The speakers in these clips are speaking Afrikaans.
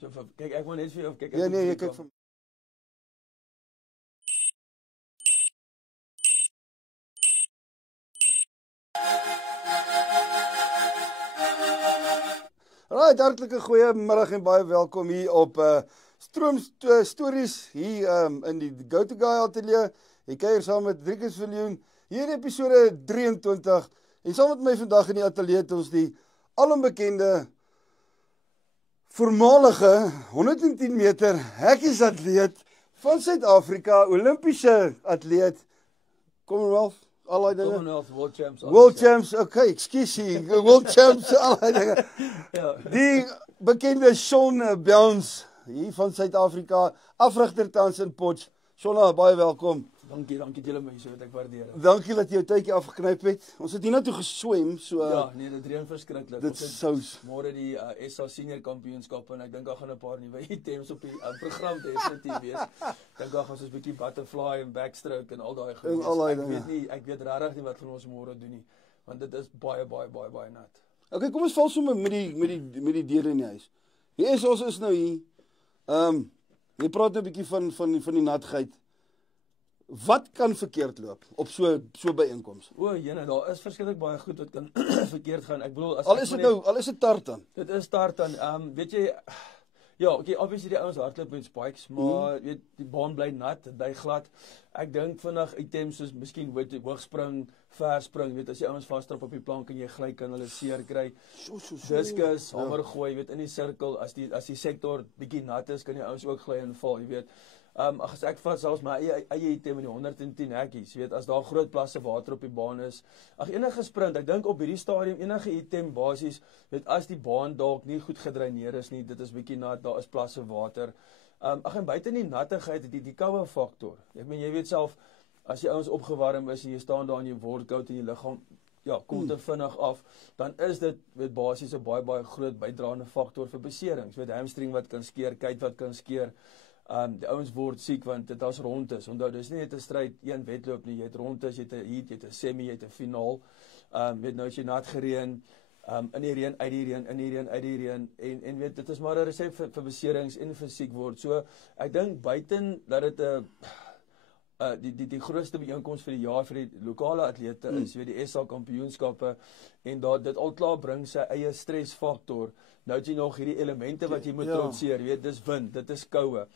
So, kyk, ek wil net vir jou kyk. Ja nee, jy kyk vir Right, hartlike goeiemiddag en baie welkom hier op Stroom Stories hier in die Go To Guy ateljee. Ek kuier saam met Driekus Viljoen hier in episode 23 en saam met my vandag in die ateljee het ons die alombekende voormalige 110 meter hekkies atleet van Suid-Afrika, Olimpiese atleet, Commonwealth, al die dinge. Commonwealth, World Champs. World Champs, okay, excusie, World Champs, al die dinge. Ja. Die bekende Shaun Bounce hier van Suid-Afrika, afrigter tans in Potch. Shaun, baie welkom. Dankie dat julle my so het ek waardeer. Dankie dat jy jou tydjie afgeknyp het. Ons het hiernatoe geswem, so Ja, nee, dit reën verskriklik. dit sous. Môre die SA senior kampioenskappe en ek dink daar gaan 'n paar nuwe items op die program definitief wees. Dink daar gaan ons 'n bietjie butterfly en backstroke en al daai goed. Ek weet regtig nie wat van ons môre doen nie, want dit is baie nat. Okay, kom ons val sommer met die deure in die huis. Ons is nou hier. Jy praat nou 'n bietjie van die natheid. Wat kan verkeerd loop op so byeenkoms? O, jene, daar is verskriklik baie goed wat kan verkeerd gaan. Ek bedoel, Al is dit tartan. Dit is tartan. Weet jy, ja, okay, obviously die ouens hardloop met spikes, maar weet die baan bly nat, dit bly glad. Ek dink vinnig items soos miskien hoogspring, verspring, weet as die ouens vasdrap op die plank en jy gly kan hulle seer kry. Diskus, hamer gooi, weet in die sirkel, as die sektor bietjie nat is, kan die ouens ook gly en val, jy weet. As ek vat selfs my eie item in die 110 hekkies, weet, as daar groot plasse water op die baan is, enige sprint, ek dink op hierdie stadium, enige item basies, weet, as die baan dalk nie goed gedreineer is nie, dit is bietjie nat, daar is plasse water, en buiten die nattigheid, die koue faktor, ek meen, jy weet self, as jy ouens opgewarm is, en jy staan daar en jy word koud in jou liggaam, ja, koel te vinnig af, dan is dit, weet, basies 'n baie groot bydraende faktor vir beserings, weet, hamstring wat kan skeer, kuit wat kan skeer, die ouens word siek want dit as rond is. Onthou, dis nie net 'n stryd, een wedloop nie, jy het rond is, jy het 'n heat, jy het 'n semi, jy het 'n finaal. Weet nou as jy nat gereën, in die reën, uit die reën, in die reën, uit die reën en weet dit is maar 'n resep vir beserings en vir siek word. So ek dink buiten dat dit 'n die grootste byeenkoms vir die jaar vir die lokale atlete is, weet die SA kampioenskappe en dit al klaar bring sy eie stresfaktor. Nou het jy nog hierdie elemente wat jy moet trotseer, weet dis wind, dit is koue.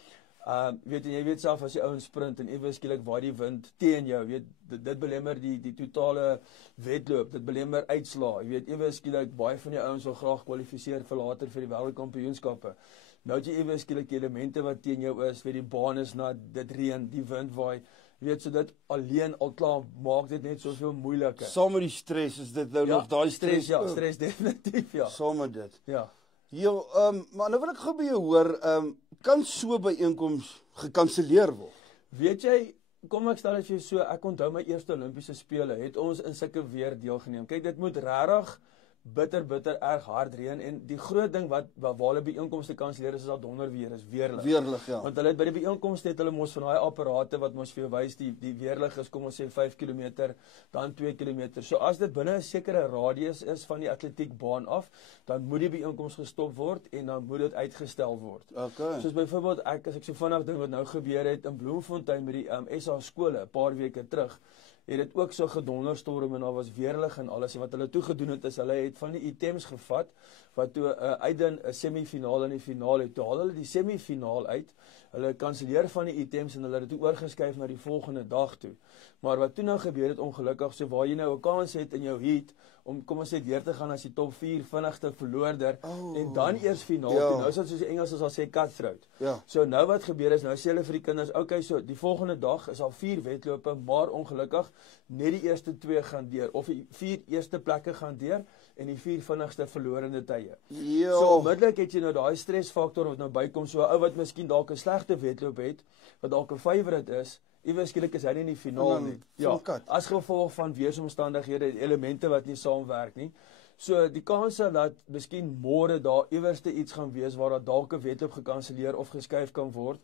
Weet jy weet self as jy ouens sprint en ewe skielik waar die wind teen jou, weet dit belemmer die totale wedloop, dit belemmer uitslaa. Jy weet ewe skielik baie van die ouens wil graag kwalifiseer vir later vir die wêreldkampioenskappe. Nou het jy ewe skielik elemente wat teen jou is, weet die baan is nat, dit reën, die wind waai. Jy weet so dit alleen al klaar maak dit net soveel moeiliker. Saam met die stres is dit nou nog daai stres. Ja, stres definitief, ja. Saam met dit. Ja. Maar nou wil ek gou by jou hoor, kan so byeenkoms gekanselleer word? Weet jy, kom ek stel dit vir jou so, ek onthou my eerste Olimpiese spele, het ons in sulke weer deelgeneem. Kyk, dit moet regtig bitter erg hard reën en die groot ding waar hulle byeenkomste kanselleer is al donder weer is weerlig. Weerlig, ja. Want hulle het by die byeenkomste het hulle mos van daai apparate wat mos vir jou wys die weerlig is, kom ons sê 5 km, dan 2 km. So as dit binne 'n sekere radius is van die atletiekbaan af, dan moet die byeenkoms gestop word en dan moet dit uitgestel word. Okay. Soos byvoorbeeld as ek so vinnig dink wat nou gebeur het in Bloemfontein met die SA skole 'n paar weke terug, het dit ook so gedonderstorm en daar was weerlig en alles en wat hulle toe gedoen het is hulle het van die items gevat wat toe uitdin 'n semifinaal en die finaal het. Toe haal hulle die semifinaal uit. Hulle kanselleer van die items en hulle het dit oorgeskuif na die volgende dag toe. Maar wat toe nou gebeur het ongelukkig, so waar jy nou 'n kans het in jou heat om kom ons sê deur te gaan as die top 4 vinnigste verloorder en dan eers finaal toe. Nou is dit soos die Engels sal sê cutthroat. Ja. So nou wat gebeur is, nou sê hulle vir die kinders, okay, so die volgende dag is al 4 wedlope, maar ongelukkig net die eerste 2 gaan deur of die 4 eerste plekke gaan deur en die 4 vinnigste verlorende tye. Ja. So onmiddellik het jy nou daai stresfaktor wat nou bykom, so 'n ou wat miskien dalk 'n slegte wedloop het, wat dalk 'n favourite is, iewers skielik is hy nie in die finaal nie. Ja, as gevolg van weeromstandighede, elemente wat nie saamwerk nie. So die kanse dat miskien môre daar iewerste iets gaan wees waar daar dalk 'n wedloop gekanselleer of geskuif kan word.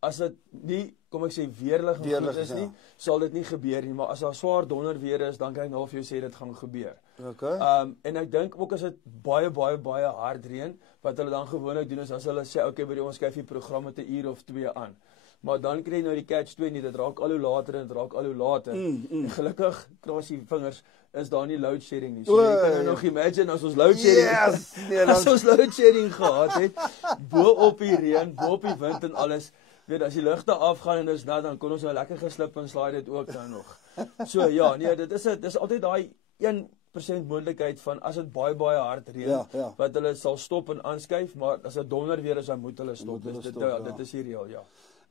As dit nie, kom ek sê, weerlig is nie, sal dit nie gebeur nie, maar as daar swaar donder weer is, dan kan ek nou vir jou sê dit gaan gebeur. Okay. En ek dink ook as dit baie hard reën, wat hulle dan gewoonlik doen is as hulle sê okay, by ons skuif die program met 'n uur of 2 aan. Maar dan kry jy nou die catch-22 nie, dit raak al hoe later en dit raak al hoe later. En gelukkig, krasie vingers, is daar nie load shedding nie. So jy kan nou nog imagine as ons load shedding, as ons load shedding gehad het, bo op die reën, bo op die wind en alles, weet as die ligte afgaan en dis nat, dan kon ons nou lekker geslip en slaai dit ook nou nog. So ja, nee, dit is altyd daai 1% moontlikheid van as dit baie hard reën, wat hulle sal stop en aanskuif, maar as dit donder weer is, dan moet hulle stop. Dit is die reël, ja.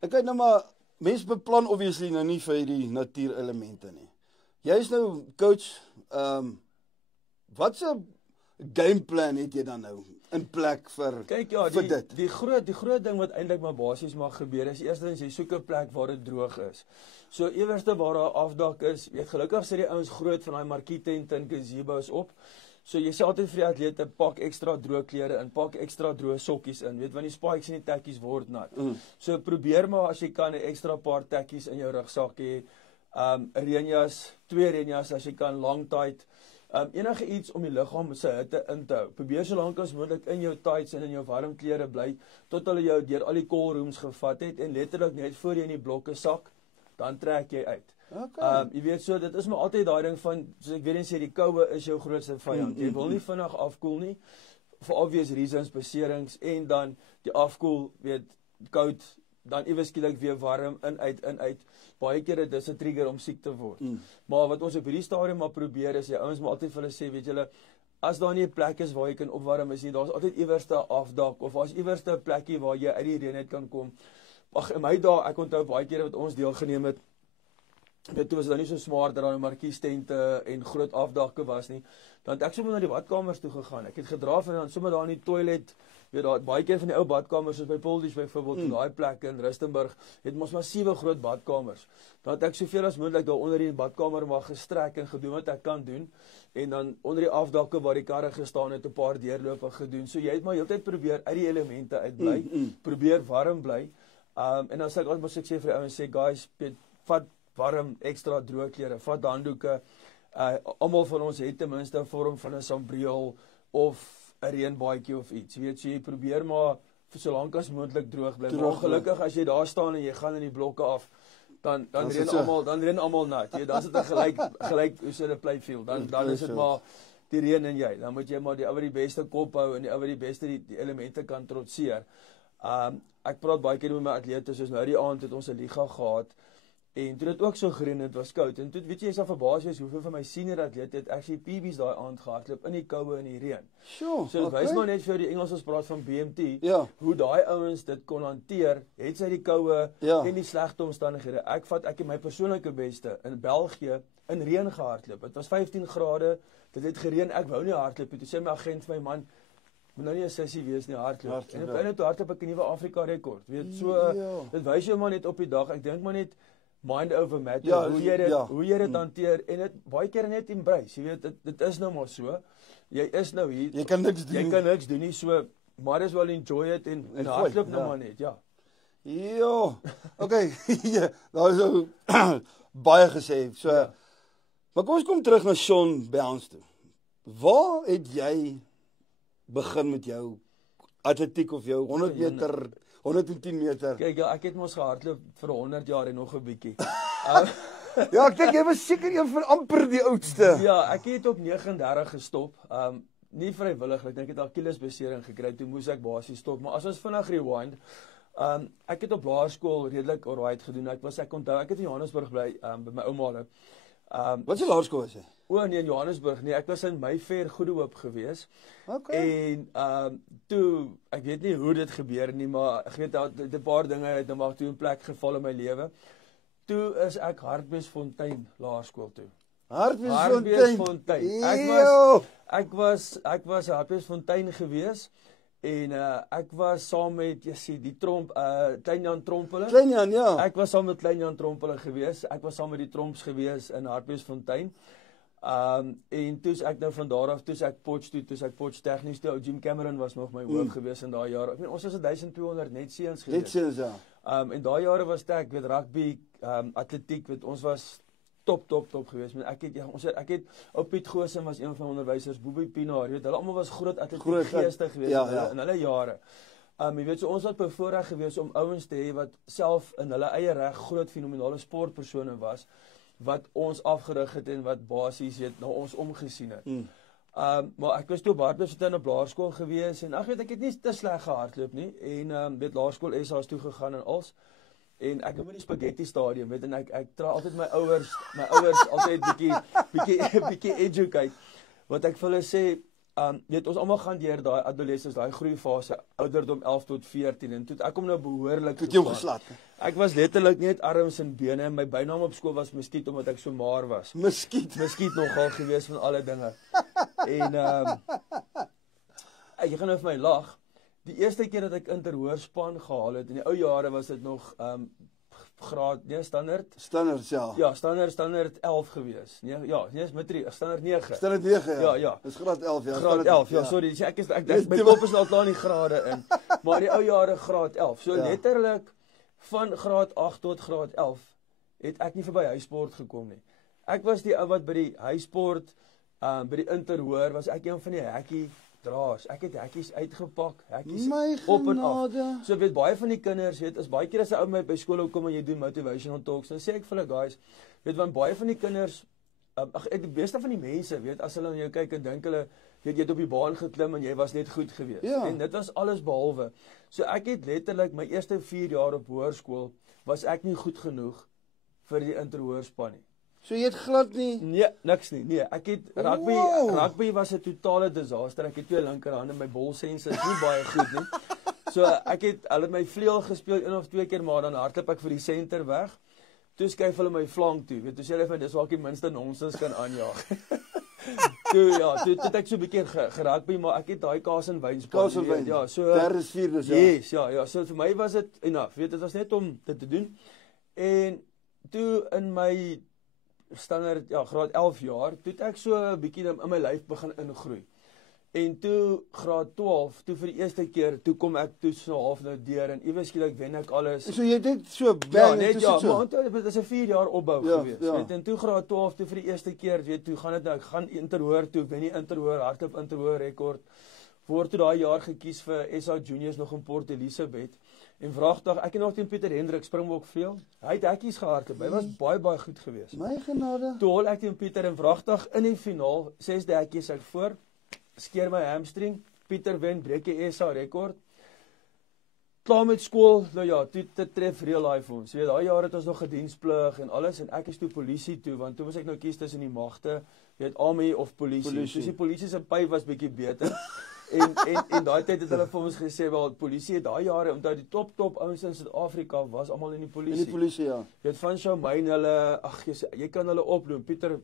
Ek kyk nou maar, mense beplan obviously nou nie vir die natuurelemente nie. Jy is nou coach, wat se gameplan het jy dan nou in plek vir Kyk, ja, vir dit? Die groot ding wat eintlik maar basies mag gebeur is, eerstens jy soek 'n plek waar dit droog is. So ewerste waar daar afdak is, weet gelukkig sit die ouens groot van daai markietente en gazebos op. So jy sê altyd vir die atlete, pak ekstra droë klere in, pak ekstra droë sokkies in, weet want die spikes en die tekkies word nat. So probeer maar as jy kan 'n ekstra paar tekkies in jou rugsak hê, 'n reënjas, 2 reënjas as jy kan, long tight. Enige iets om die liggaam se hitte in te hou. Probeer so lank as moontlik in jou tights en in jou warm klere bly tot hulle jou deur al die cool rooms gevat het en letterlik net voor jy in die blokke sak, dan trek jy uit. Okay. Jy weet so, dit is maar altyd daai ding van, soos ek weer eens sê, die koue is jou grootste vyand. Jy wil nie vinnig afkoel nie, for obvious reasons, beserings, en dan die afkoel, weet, koud, dan iewes skielik weer warm, in, uit. Baie kere dis 'n trigger om siek te word. Maar wat ons op hierdie stadium maar probeer is, die ouens moet altyd vir hulle sê, weet julle, as daar nie 'n plek is waar jy kan opwarm is nie, daar's altyd iewers 'n afdak, of daar's iewers 'n plekkie waar jy uit die reën uit kan kom. Ag, in my dae, ek onthou baie kere wat ons deelgeneem het, weet toe was dit nie so smart dat daar markiestente en groot afdakke was nie, dan het ek sommer na die badkamers toe gegaan. Ek het gedraaf en dan sommer daar in die toilet, weet daar baie keer van die ou badkamers soos by Poldies byvoorbeeld, in daai plekke in Rustenburg, het ons massiewe groot badkamers. Dan het ek soveel as moontlik daar onder die badkamer maar gestrek en gedoen wat ek kan doen, en dan onder die afdakke waar die karre gestaan het, 'n paar deurlope gedoen. So jy het maar heeltyd probeer uit die elemente uitbly, probeer warm bly. En dan sê ek altyd, ek sê vir die ouens, sê guys, vat warm, ekstra droë klere, vat handdoeke. Almal van ons het ten minste 'n vorm van 'n sambreel of 'n reënbaadjie of iets. Jy weet, so jy probeer maar vir so lank as moontlik droog bly. Maar ongelukkig as jy daar staan en jy gaan in die blokke af, dan reën almal nat. Jy dan sit 'n gelyk hoe sê dit playfield. Dan is dit maar die reën en jy. Dan moet jy maar die ou wat die beste kop hou en die ou wat die beste die elemente kan trotseer. Ek praat baie keer met my atlete, soos nou die aand het ons 'n liga gehad. En toe dit ook so gereën het, was koud. En toe weet jy sal verbaas wees hoeveel van my senior atlete het actually PB's daai aand gehardloop in die koue en die reën. Sure, so dit wys maar net vir jou, die Engelsers praat van BMT, hoe daai ouens dit kon hanteer, het sy die koue en die slegte omstandighede. Ek het my persoonlike beste in België in reën gehardloop. Dit was 15 grade, dit het gereën, ek wou nie hardloop nie. Toe sê my agent vir my, man, moet nou nie 'n sissie wees nie, hardloop. En op einde toe hardloop ek 'n nuwe Afrika rekord. Weet so, dit wys jou maar net op die dag. Ek dink maar net mind over matter, hoe jy dit hanteer, en dit baie keer net embrace, jy weet, dit is nou maar so, jy is nou hier, jy kan niks doen nie, so, maar is wel enjoy it, en hardloop nou maar net, okay, daar is nou baie gesê, so, maar kom ons kom terug na Shaun Bounce toe. Waar het jy begin met jou atletiek of jou 100 meter, 110 meter. Kyk, ek het mos gehardloop vir 100 jaar en nog 'n bietjie. Ja, ek dink jy was seker een van amper die oudste. Ja, ek het op 39 gestop. Nie vrywillig, ek dink ek het Achillesbesering gekry, toe moes ek basies stop, maar as ons vinnig rewind, ek het op laerskool redelik alright gedoen. Ek onthou, ek het in Johannesburg bly, by my ouma hulle. Wat se laerskool is jy? Nee, in Johannesburg nie, ek was in Mayfair Goede Hoop gewees. Okay. En toe, ek weet nie hoe dit gebeur nie, maar ek weet dat 'n paar dinge het nou maar toe in plek geval in my lewe. Toe is ek Hartbeesfontein Laerskool toe. Hartbeesfontein. Ek was Hartbeesfontein gewees. En ek was saam met die Klein Jan Trompele. Klein Jan, ja. Ek was saam met Klein Jan Trompele gewees. Ek was saam met die Tromps gewees in Hartbeesfontein. En toe's ek nou van daar af, toe's ek Potch tegnies toe. Jim Cameron was nog my hoof gewees in daai jare. Ek meen, ons was 1200 net seuns gewees. Net seuns, ja. En daai jare was ek, weet rugby, atletiek, weet ons was top geweest. Ek het ou Piet Goosen was een van die onderwysers, Boobie Pinaar, jy weet, hulle almal was groot atletiek geeste geweest in hulle jare. Jy weet, so ons het bevoorreg geweest om ouens te hê wat self in hulle eie reg groot fenominale sportpersone was, wat ons afgerig het en wat basies het na ons omgesien het. Maar ek was toe hardloop in 'n blaarskool gewees en ek het nie te sleg gehardloop nie en weet Laerskool SA's toe gegaan en als en ek het in die spaghetti stadium weet en ek tra altyd my ouers altyd bietjie educate wat ek vir hulle sê weet ons almal gaan deur daai adolescence, daai groeifase, ouderdom 11 tot 14 en toe ek kom nou behoorlik geslaan. Ek was letterlik net arms en bene en my bynaam op skool was Muskiet omdat ek so maar was. Muskiet nogal gewees van alle dinge. En jy gaan nou vir my lag. Die eerste keer dat ek interhoorspan gehaal het in die ou jare was dit nog standaard. Standaard Ja, standaard 11 gewees. Nee, ja, nee, is matriek, standaard 9. Standaard 9 ja. Dis graad 11 ja. Graad 11. Ja, sorry, ek my kop is nou klaar in die grade in. Maar die ou jare graad 11. So letterlik van graad 8 tot graad 11 het ek nie verby huisport gekom nie. Ek was die ou wat by die huisport by die interhoor was ek een van die hekkie draers. Ek het hekkies uitgepak, hekkies op en af. So weet baie van die kinders, weet, as baie keer as 'n ou by skool kom en jy doen motivational talks, dan sê ek vir hulle guys, weet want baie van die kinders, die beste van die mense, weet, as hulle aan jou kyk en dink hulle, weet jy het op die baan geklim en jy was net goed geweest. En dit was alles behalwe. So ek het letterlik my eerste 4 jaar op hoërskool was ek nie goed genoeg vir die interhoorspan nie. So jy het glad nie? Nee, niks nie. Nee, ek het rugby was 'n totale disaster. Ek het 2 linkerhande, my bolsense is nie baie goed nie. So hulle het my vleuel gespeel 1 of 2 keer, maar dan hardloop ek vir die senter weg. Toe skuif hulle my flank toe. Weet, toe sê hulle vir dis waar ek die minste nonsens kan aanjaag. toe het ek so 'n bietjie gerugby, maar ek het daai kaas en wyn span. Ja, so derde, vierde so. Yes, ja. So vir my was dit enough. Weet, dit was net om dit te doen. En toe in my standaard graad 11 jaar, toe het ek so 'n bietjie in my lyf begin ingroei. En toe graad 12, toe vir die eerste keer, toe kom ek toe so half nou deur en iewes skielik wen ek alles. So jy het net so bang maar dit is 'n 4 jaar opbou gewees. Weet, en toe graad 12 toe vir die eerste keer, weet, toe gaan dit nou, ek gaan interhoor toe, wen die interhoor, hardloop interhoor rekord. Word toe daai jaar gekies vir SA Juniors nog in Port Elizabeth. En vraagdag, ek het nog teen Pieter Hendrik Springbok veel. Hy het hekkies gehardloop. Hy was baie goed geweest. My genade. Toe hol ek teen Pieter en vraagdag in die finaal, 6de hekkies ek voor, skeer my hamstring, Pieter wen, breek die SA rekord. Klaar met skool, nou ja, toe tref real life ons. Jy weet, daai jaar het ons nog gediensplig en alles en ek is toe polisie toe, want toe was ek nou kies tussen die magte, jy weet, army of polisie. Dus die polisie se pyp was bietjie beter. En daai tyd het hulle vir ons gesê wel polisie het daai jare omdat die top ouens in Suid-Afrika was almal in die polisie. In die polisie ja. Jy weet van Showmyn hulle jy kan hulle opnoem. Pieter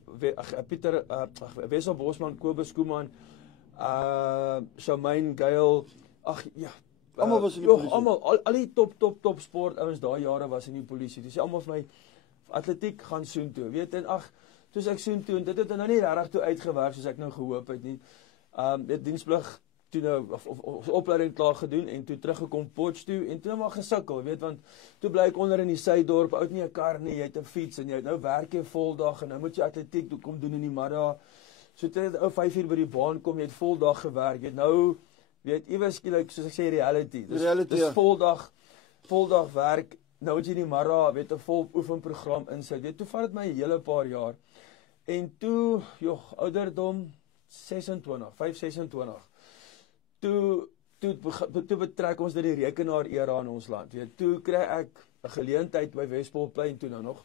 Wessel Bosman, Kobus Koeman, Showmyn Gail, almal was in die polisie. Almal al die top sport ouens daai jare was in die polisie. Dis almal vir my atletiek gaan soen toe. Weet en toe ek soen toe en dit het nou nie regtig toe uitgewerk soos ek nou gehoop het nie. Dit diensplig toe nou of opleiding klaar gedoen en toe teruggekom Potch toe en toe maar gesukkel, weet want toe bly ek onder in die Suiddorp, ou het nie 'n kar nie, jy het 'n fiets en jy het nou werk jy voldag en nou moet jy atletiek toe kom doen in die middag. So toe ou 5 uur by die baan kom, jy het voldag gewerk. Jy het nou weet iewers skielik soos ek sê reality. Dis voldag werk. Nou het jy die middag weet 'n vol oefenprogram insit. Weet toe vat dit my 'n hele paar jaar. En toe ouderdom 26. Toe betrek ons dit die rekenaar era in ons land. Weet, toe kry ek 'n geleentheid by Wespelplein toe nou nog.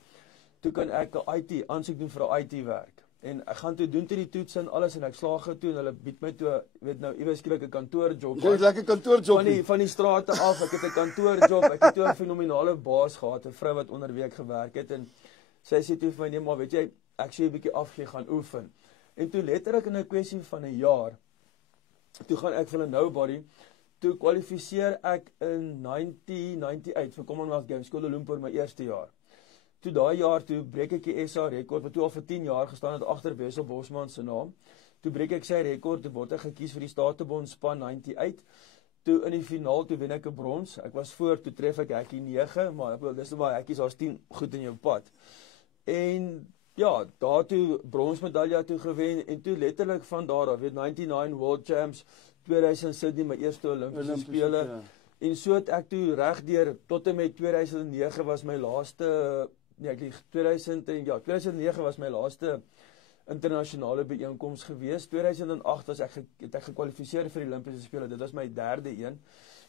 Toe kan ek 'n IT aansoek doen vir 'n IT werk. En ek gaan toe doen die toets en alles en ek slaag toe en hulle bied my toe, weet nou, iewers skielik 'n kantoorjob. Jy het lekker kantoorjob van die strate af. Ek het 'n kantoorjob. Ek het toe 'n fenominale baas gehad, 'n vrou wat onder week gewerk het en sy sê toe vir my nee, maar weet jy, ek sê 'n bietjie afgee gaan oefen. En toe letterlik in 'n kwessie van 'n jaar, toe gaan ek vir 'n nobody, toe kwalifiseer ek in 1998 vir Commonwealth Games, Kuala Lumpur my eerste jaar. Toe daai jaar toe breek ek die SA rekord wat toe al vir 10 jaar gestaan het agter Wessel Bosman se naam. Toe breek ek sy rekord, toe word ek gekies vir die Statebond span 98. Toe in die finaal toe wen ek 'n brons. Ek was voor, toe tref ek hekkie 9, maar dis nou baie hekkies, daar's 10 goed in jou pad. En ja, daar toe bronsmedalje toe gewen en toe letterlik van daar af, weet 99 World Champs, 2000 Sydney my eerste Olimpiese spele. Ja. En so het ek toe regdeur tot en met 2009 was my laaste 2009 was my laaste internasionale byeenkoms gewees. 2008 was het ek gekwalifiseer vir die Olimpiese spele. Dit was my derde een.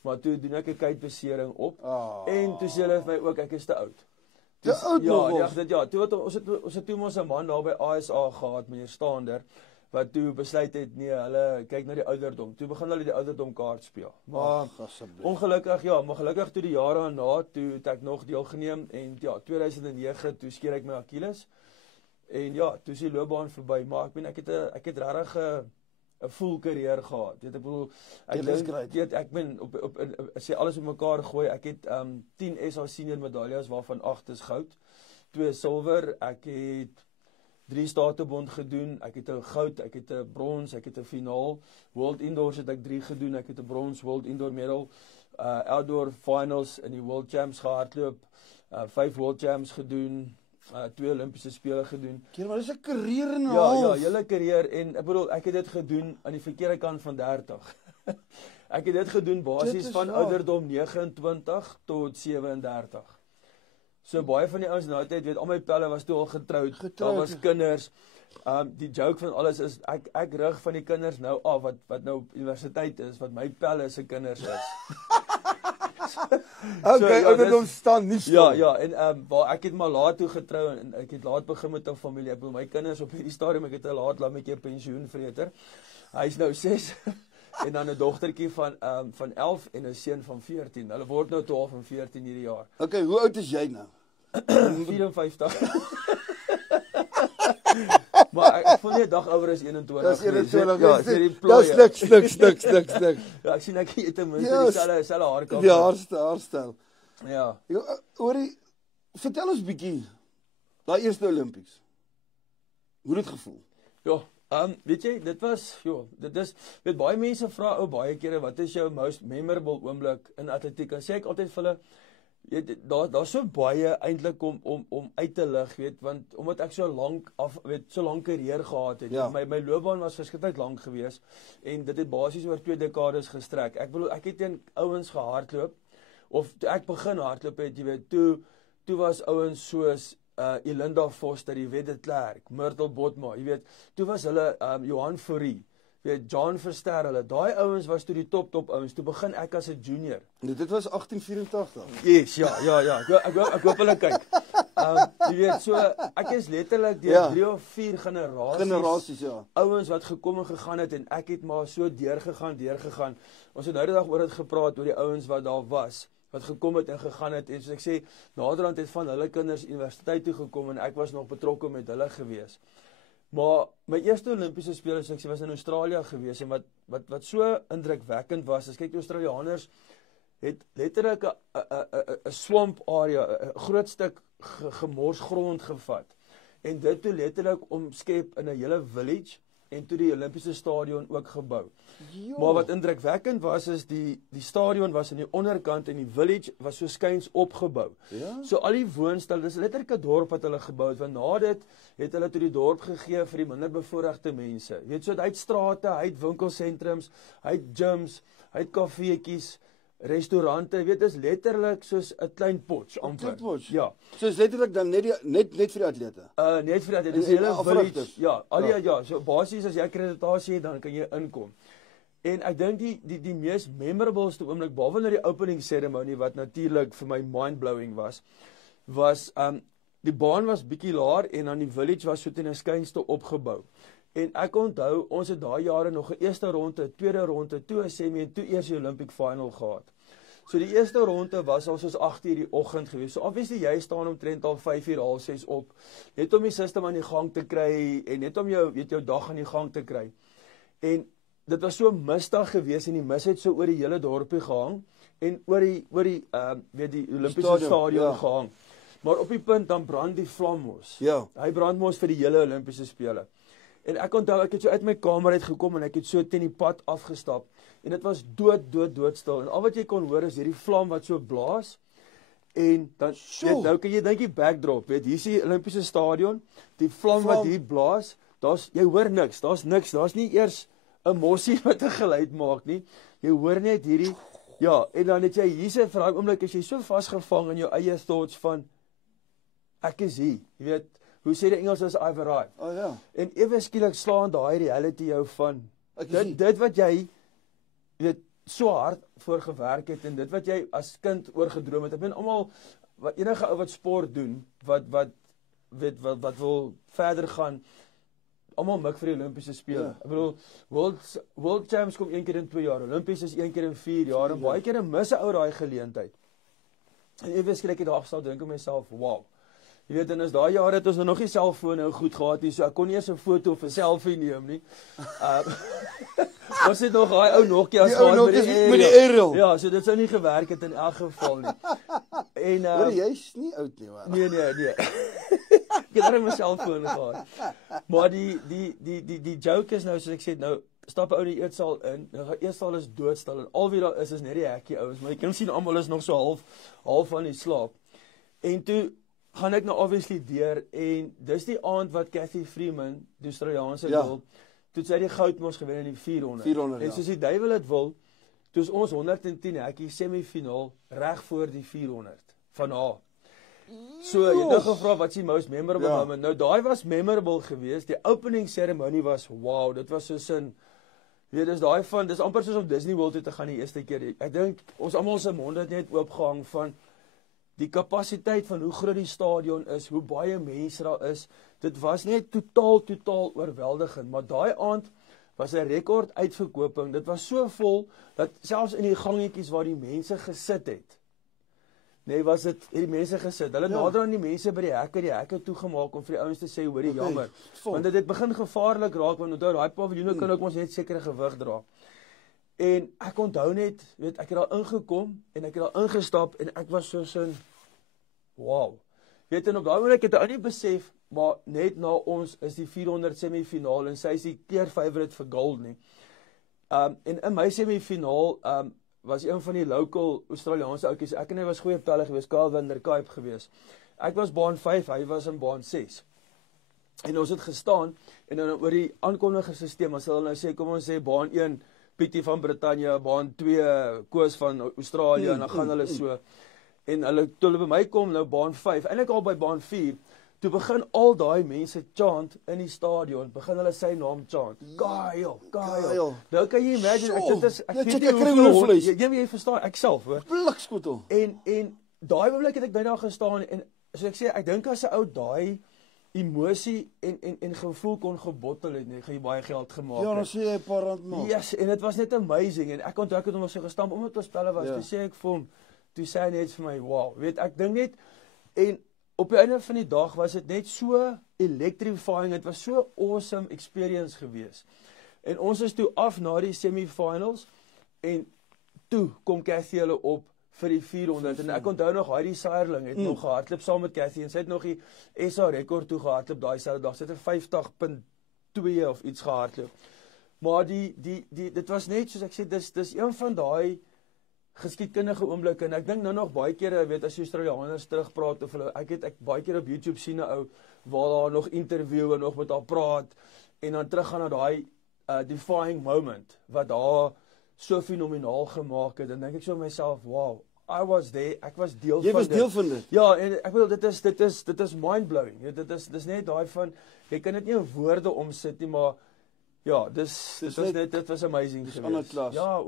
Maar toe doen ek 'n kuitbesering op en toe sê hulle vir my ook ek is te oud. Te oud nog? Ons het toe mos 'n man daar by ASA gehad, meneer Staander, wat toe besluit het nee, hulle kyk na die ouderdom. Toe begin hulle die ouderdom kaart speel. Maar ongelukkig maar gelukkig toe die jare daarna toe het ek nog deelgeneem en 2009 toe skeer ek my Achilles. En toe is die loopbaan verby, maar ek het regtig 'n full carrière gehad. Ek bedoel ek ben op sê alles op mekaar gooi. Ek het 10 SA senior medaljes waarvan 8 is goud, 2 silwer, ek het 3 statebond gedoen, ek het 'n goud, ek het 'n brons, ek het 'n finaal. World Indoors het ek 3 gedoen, ek het 'n brons World Indoor medal, outdoor finals in die World Champs gehardloop, 5 World Champs gedoen, 2 Olimpiese spele gedoen. Maar dis 'n carrière en 'n half. Ja, hele carrière en ek bedoel ek het dit gedoen aan die verkeerde kant van 30. Ek het dit gedoen basies van ouderdom 29 tot 37. So baie van die ouens in daai tyd weet al my pelle was toe al getroud. Daar was kinders. Die joke van alles is ek rig van die kinders nou af wat nou op universiteit is, wat my pelle se kinders is. Ouderdom staan nie stil. En ek het maar laat toe getrou en ek het laat begin met 'n familie. Ek bedoel my kinders op hierdie stadium, ek het 'n laat lammetjie pensioenvreter. Hy's nou 6 en dan 'n dogtertjie van 11 en 'n seun van 14. Hulle word nou 12 en 14 hierdie jaar. Okay, hoe oud is jy nou? 54. Maar ek voel nie 'n dag ouer as 21. Dis 21. Dis niks. Ja, ek sien ek het ten minste dieselfde haarkap. Die haarstyl. Ja. Hoorie, vertel ons bietjie daai eerste Olimpies. Hoe het dit gevoel? Weet jy, weet baie mense vra baie kere wat is jou most memorable oomblik in atletiek? En sê ek altyd vir hulle daar's so baie eintlik om uit te lig, weet, want omdat ek so lank carrière gehad het. Ja. My loopbaan was verskriklik lank geweest en dit het basies oor 2 dekades gestrek. Ek bedoel ek het teen ouens gehardloop of toe ek begin hardloop het, jy weet, toe was ouens soos Elinda Foster, jy weet, de Klerk, Myrtle Botma, jy weet, toe was hulle Johan Fourie, weet, John Verster, hulle, daai ouens was toe die top ouens, toe begin ek as 'n junior. Dit was 1884. Yes, ja, ek hoop hulle kyk. Jy weet, so, ek is letterlik deur 3 of 4 generasies, ouens wat gekom en gegaan het, en ek het maar so deurgegaan. Ons het nou die dag oor het gepraat, oor die ouens wat daar was, wat gekom het en gegaan het, en soos ek sê, naderhand het van hulle kinders universiteit toe gekom, en ek was nog betrokke met hulle gewees. Maar my eerste Olimpiese spele, soos ek sê, was in Australië gewees, en wat so indrukwekkend was, is kyk, die Australianers het letterlik 'n swamp area, 'n groot stuk gemors grond gevat, en dit toe letterlik omskep in 'n hele village, en toe die Olimpiese stadion ook gebou. Maar wat indrukwekkend was, is die stadion was in die onderkant en die village was so skuins opgebou. So al die woonstel, dis letterlik 'n dorp wat hulle gebou het, want na dit het hulle toe die dorp gegee vir die minderbevoorregte mense. Jy weet, so hy het strate, hy het winkelsentrums, hy het gyms, hy het kafeetjies, restaurante, jy weet, dis letterlik soos 'n klein potch amper. Ja. So is letterlik dan net vir die atlete. Net vir die atlete, dis 'n hele village. Ja, so basies as jy akkreditasie het, dan kan jy inkom. En ek dink die mees memorableste oomblik, behalwe nou die opening ceremony wat natuurlik vir my mind-blowing was die baan was bietjie laer en dan die village was so teen 'n skynste opgebou. En ek onthou, ons het daai jare nog 'n eerste ronde, tweede ronde, toe 'n semi en toe eers die Olympic final gehad. So die eerste ronde was al soos 8:00 die oggend gewees. So obviously jy staan omtrent al 5:00, 6:30 op, net om die system aan die gang te kry en net om jou dag aan die gang te kry. En dit was so mistig gewees en die mis het so oor die hele dorpie gehang en oor die Olimpiese stadion gehang. Maar op die punt dan brand die vlam mos. Ja. Hy brand mos vir die hele Olimpiese spele. En ek onthou ek het so uit my kamer uit gekom en ek het so teen die pad afgestap en dit was doodstil en al wat jy kon hoor is hierdie vlam wat so blaas En dan weet, nou kan jy dink die backdrop, weet, hier is die Olimpiese stadion, die vlam wat hier blaas, jy hoor niks, daar's nie eers 'n mossie wat 'n geluid maak nie. Jy hoor net hierdie, ja, en dan het jy hierse vir daai oomblik as jy so vasgevang in jou eie thoughts van ek is hier. Jy weet, hoe sê die Engels as I've arrived. Ja. En ewe skielik slaan daai reality jou van dit wat jy weet so hard voor gewerk het en dit wat jy as kind oorgedroom het. Ek meen almal enige ou wat sport doen, wat wil verder gaan, almal mik vir die Olimpiese spele. Ja. Ek bedoel, World Champs kom 1 keer in 2 jaar, Olimpies is 1 keer in 4 jaar, en baie keer mis 'n ou daai geleentheid. En ewe skielik het daar dink ek myself, wow. Jy weet, en as daai jare het ons nog nie selfone goed gehad nie, so ek kon nie eens 'n foto of 'n selfie neem nie. Was dit nog daai ou Nokia's gehad met die aerial. Ja, so dit sou nie gewerk het in elk geval nie. En hoor jy's nie oud nie, man. Nee. Ek het net my selfoon gehad. Maar die joke is nou, soos ek sê, nou stap 'n ou in die eetsaal in, nou gaan eerstal is doodstil en al wie daar is net die hekkie ouens, maar jy kan sien almal is nog so half van die slaap. En toe gaan ek nou obviously deur en dis die aand wat Cathy Freeman, die Australiaanse wil, toe sy die goud mos gewen in die 400. En soos die duiwel het wil, toe is ons 110 hekkie semifinaal reg voor die 400 van haar. So, jy het nou gevra wat is die most memorable moment. Nou daai was memorable geweest. Die opening ceremony was wow, dit was so sin. Weet, dis amper soos om Disney World toe te gaan die eerste keer. Ek dink ons almal se monde het net oopgehang van die kapasiteit van hoe groot die stadion is, hoe baie mense daar is. Dit was net totaal oorweldigend, maar daai aand was 'n rekord uitverkoping. Dit was so vol dat selfs in die gangetjies waar die mense gesit het. Was dit die mense gesit. Hulle nader aan die mense by die hekke toegemaak om vir die ouens te sê, hoorie, jammer. Want dit het begin gevaarlik raak, want onthou, daai paviljoene kan ook ons net sekere gewig dra. En ek onthou net, weet, ek het daar ingekom en ek het daar ingestap en ek was so sin, wow. Weet, en op daai oomblik het ek nie besef, maar net na ons is die 400 semifinaal en sy is die clear favourite vir gold nie. En in my semifinaal was een van die local Australiaanse ouetjies, ek en hy was goeie pelle geweest, Calvin der Kuip geweest. Ek was baan 5, hy was in baan 6. En ons het gestaan, en dan oor die aankondigingssysteem, as hulle nou sê, kom ons sê, baan 1, Pietie van Britannia, baan 2, Koos van Australië, en dan gaan hulle so. En toe hulle by my kom, nou baan 5, eintlik al by baan 4, toe begin al daai mense chant in die stadion, begin hulle sy naam chant. Kyle. Nou kan jy imagine, ek weet nie jy verstaan, ek self, hoor. Blikskotel. En daai oomblik het ek by daar gestaan, en so ek sê, ek dink as 'n ou daai emosie en gevoel kon gebottel het, gaan jy baie geld gemaak het. Ja, dan sê jy 'n paar rand maak. Yes, en dit was net amazing, en ek onthou ek het hom so gestamp, omdat ons spelle was, toe sê ek vir hom, toe sê hy net vir my, wow, weet, ek dink net, en op die einde van die dag was dit net so electrifying, het was so awesome experience gewees. En ons is toe af na die semifinals, en toe kom Cathy hulle op vir die 400, en ek onthou nog, Heidi Seierling het nog gehardloop saam met Cathy, en sy het nog die SA rekord toe gehardloop, daai selfde dag, sy het 50.2 of iets gehardloop. Maar dit was net, soos ek sê, dis een van daai geskiedkundige oomblikke, en ek dink nou nog baie kere, weet, as die Australianers terugpraat, of hulle, ek baie keer op YouTube sien 'n ou, waar daar nog interview en nog met haar praat, en dan terug gaan na daai defying moment, wat daar so fenomenaal gemaak het, en dink ek so myself, wow, I was there, ek was deel van dit. Jy was deel van dit? Ja, en ek bedoel, dit is mind-blowing, dit is net daai van, jy kan dit nie in woorde omsit nie, maar, ja, dit was amazing geweest. Ja,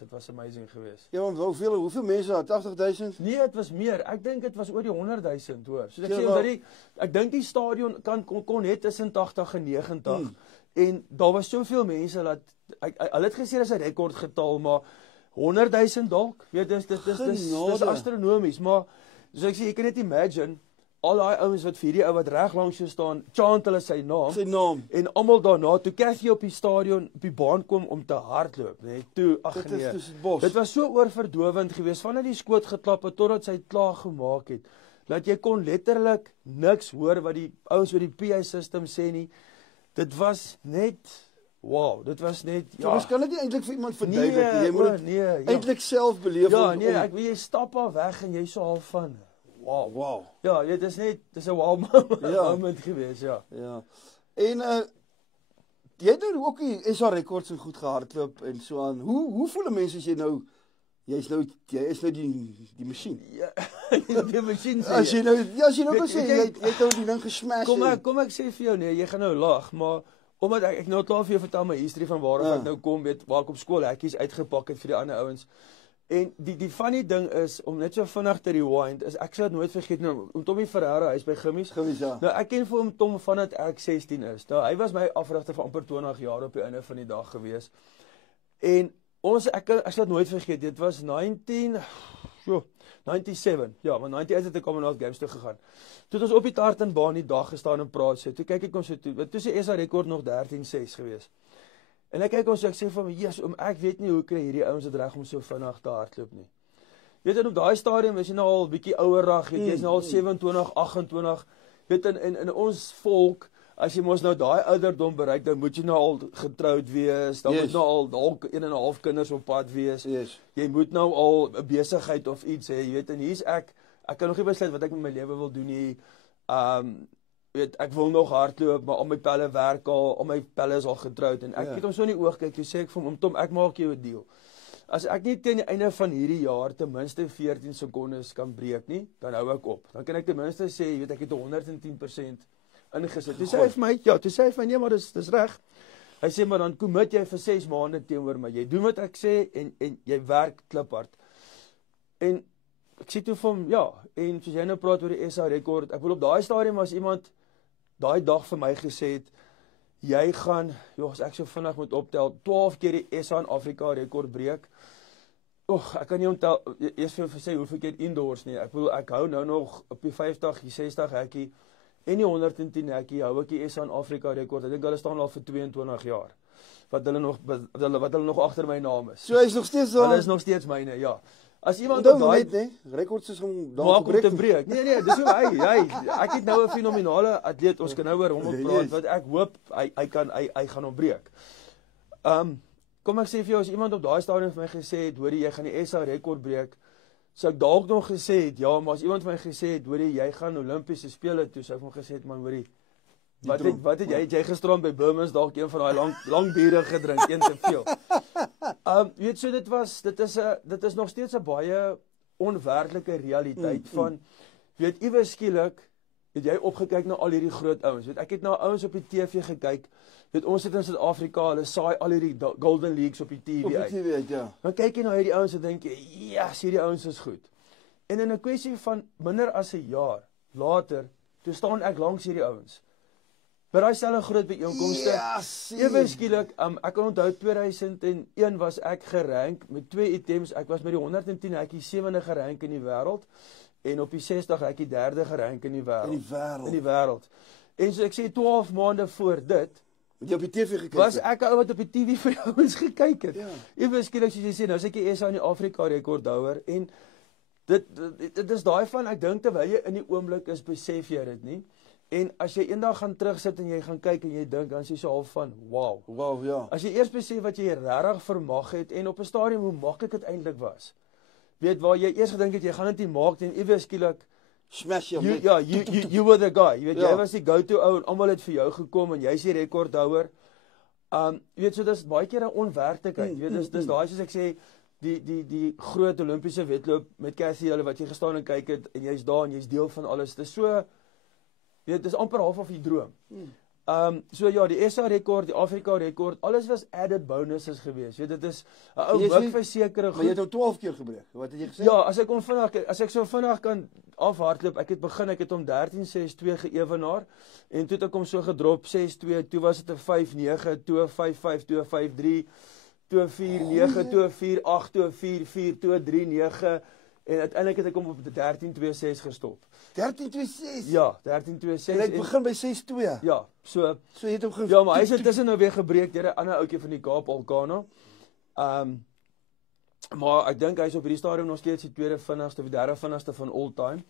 dit was amazing geweest. Ja, want hoeveel mense daar, 80.000? Nee, het was meer, ek dink het was oor die 100.000, hoor. Soos ek sê, ek dink die stadion kon net tussen 80 en 90, en daar was soveel mense, dat, hulle het gesê, dis 'n rekordgetal, maar 100.000 dalk, weet, dis astronomies, maar, soos ek sê, jy kan net imagine, al die ouens wat vir die ou wat reg langs jou staan, chant hulle sy naam, en almal daarna, toe Cathy op die stadion, op die baan kom om te hardloop, toe, ag nee, dit was so oorverdowend geweest, vanuit die skoot geklap het, totdat sy het klaar gemaak het, dat jy kon letterlik niks hoor, wat die ouens met die PA system sê nie, dit was net, wow, dit was net So, mens kan dit nie eintlik vir iemand verduidelik nie. Jy moet dit ja. eintlik self beleef. Ja, nee, ek weet jy stap al weg en jy so half van Wow. Ja, dit is 'n wow moment geweest, ja. Ja. En jy het nou ook die SA rekords en goed gehardloop en so aan. Hoe voel 'n mens as jy is nou die masjien? Ja, die masjien sê. As jy nou kan sê jy het nou die ding gesmash. Kom ek sê vir jou nee, jy gaan nou lag, maar omdat ek nou klaar vir jou vertel my history van waar ek nou kom, weet waar ek op skool hekkies uitgepak het vir die ander ouens. En die funny ding is, om net so vinnig te rewind, is ek sal dit nooit vergeet nou, Tommy Ferreira, hy's by Gimmies, ja. Nou ek ken vir hom Tom vandat ek 16 is. Nou hy was my afrigter vir amper 20 jaar op die einde van die dag gewees. En ek sal dit nooit vergeet, dit was 97, ja, maar 98 het ek Commonwealth Games toe gegaan. Toe het ons op die tartanbaan die dag gestaan en praat so, toe kyk ek ons so toe se SA rekord nog 13-6 gewees. En ek kyk ons so, ek sê vir my, yes, ek weet nie hoe kry hierdie ouens dit reg om so vinnig te hardloop nie. Weet jy, op daai stadium is jy nou al bietjie ouerag, jy is nou al 27, 28, weet in ons volk, as jy mos nou daai ouderdom bereik, dan moet jy nou al getroud wees, dan moet nou al dalk 1,5 kinders op pad wees, jy moet nou al 'n besigheid of iets hê, jy weet, en hier's ek kan nog nie besluit wat ek met my lewe wil doen nie, weet, ek wil nog hardloop, maar al my pelle werk al my pelle is al getroud, en ek het hom so in die oog kyk, toe sê ek vir hom, Tom, ek maak jou 'n deal. As ek nie teen die einde van hierdie jaar ten minste 14 sekondes kan breek nie, dan hou ek op. Dan kan ek ten minste sê, jy weet, ek het 110% ingesit. Toe sê hy vir my, nee, maar dis reg. Hy sê, maar dan commit jy vir 6 maande teenoor my. Jy doen wat ek sê, en jy werk kliphard. En ek sê toe vir hom, ja, en soos jy nou praat oor die SA rekord, ek wil op daai stadium as iemand daai dag vir my gesê het, jy gaan, as ek so vinnig moet optel, 12 keer die SA in Afrika rekord breek. Ek kan nie onthou, eers vir sê hoeveel keer indoors nie. Ek hou nou nog op die 50, die 60 hekkie, en die 110 hekkie, hou ek die SA in Afrika rekord. Ek dink hulle staan al vir 22 jaar, wat hulle nog agter my naam is. So hy is nog steeds daar? Hulle is nog steeds myne, ja. As iemand op daai rekords is om daar te breek. Nee, dis hoe hy, ek het nou 'n fenominale atleet, ons kan nou oor hom praat, wat ek hoop, hy gaan hom breek. Kom ek sê vir jou, as iemand op daai stadium vir my gesê het, hoorie, jy gaan die SA rekord breek, sou ek dalk nog gesê het, ja, maar as iemand vir my gesê het, hoorie, jy gaan Olimpiese spele toe, sou ek hom gesê het, man, hoorie, wat het jy gisteraan by Burmans dalk een van daai lang biere gedrink, een te veel. Weet so, dit is nog steeds 'n baie onwerklike realiteit van, weet, iewers skielik, het jy opgekyk na al hierdie groot ouens, weet, ek het na ouens op die TV gekyk, weet, ons het in Suid-Afrika, hulle saai al hierdie Golden Leagues op die TV uit, ja. Dan kyk jy na hierdie ouens en dink jy, yes, hierdie ouens is goed. En in 'n kwessie van minder as 'n jaar later, toe staan ek langs hierdie ouens. By daai selfe groot byeenkomste, ewe skielik, ek kan onthou 2001 was ek gerank met 2 items, ek was met die 110 hekkie 7de gerank in die wêreld, en op die 60 hekkie 3de gerank in die wêreld. En so ek sê 12 maande voor dit, jy op die TV gekyk was ek 'n ou wat op die TV vir ouens gekyk het. Ewe skielik, soos jy sê, nou is ek die SA in die Afrika rekordhouer, en dit is daai van, ek dink terwyl jy in die oomblik is, besef jy dit nie. En as jy eendag gaan terugsit en jy gaan kyk en jy dink, dan is jy so half van, wow, ja. As jy eers besef wat jy regtig vermag het, en op 'n stadium hoe maklik dit eintlik was. Weet, waar jy eers gedink het, jy gaan dit nie maak, en ewe skielik, smash jy. You were the guy, jy weet, jy was die go-to ou, en almal het vir jou gekom, en jy is die rekordhouer. Jy weet, so dis baie keer 'n onwerklikheid, jy weet, dis daai soos ek sê, die groot Olimpiese wedloop met Cathy, hulle wat jy gestaan en kyk het, en jy's daar, en jy's deel van alles, dis so, weet, dis amper half of die droom. So ja, die SA rekord, die Afrika rekord, alles was added bonuses gewees. Weet, dit is 'n ou wik versekerde goed. Maar jy het hom 12 keer gebreek. Wat het jy gesê? Ja, as ek so vinnig kan afhardloop, ek het hom 13.62 geëwenaar, en toe het ek hom so gedrop 6.2, toe was dit 'n 5.9, toe 5.5, toe 5.3, toe 4.9, toe 4.8, toe 4.4, toe 3.9, en uiteindelik het ek hom op 13.26 gestop. 13.26? Ja, 13.26. En hy begin by 6.2? Ja, so jy het hom ja, maar hy is intussen nou weer gebreek deur 'n ander ouetjie van die Kaap, Alkano. Maar ek dink hy is op hierdie stadium nog steeds die tweede vinnigste of die derde vinnigste van all time.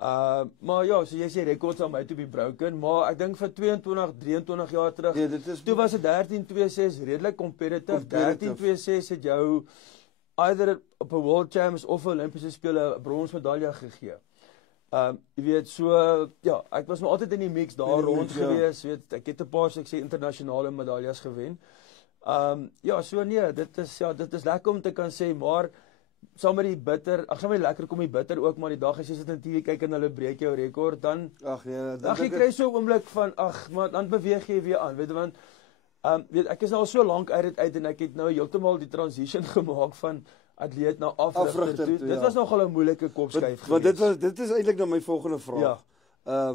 Maar ja, so jy sê rekords aan my to be broken, maar ek dink vir 22, 23 jaar terug, Ja, dit is toe was dit 13-2-6 redelik competitive. 13-2-6 het jou either op 'n World Champs of 'n Olimpiese spele 'n bronsmedalje gegee. Jy weet, so, ja, ek was maar altyd in die mix daar rond gewees, weet, ek het 'n paar, so ek sê, internasionale medaljes gewen. Ja, so nee, dit is lekker om te kan sê, maar saam met die bitter, saam met die lekker kom die bitter ook, maar die dag as jy sit in TV kyk en hulle breek jou rekord, dan jy kry so 'n oomblik van, maar dan beweeg jy weer aan, weet jy, want weet, ek is nou al so lank uit en ek het nou heeltemal die transition gemaak van atleet na afrigter toe. Dit was nogal 'n moeilike kopskuif geweest. Want dit is eintlik nou my volgende vraag. Ja.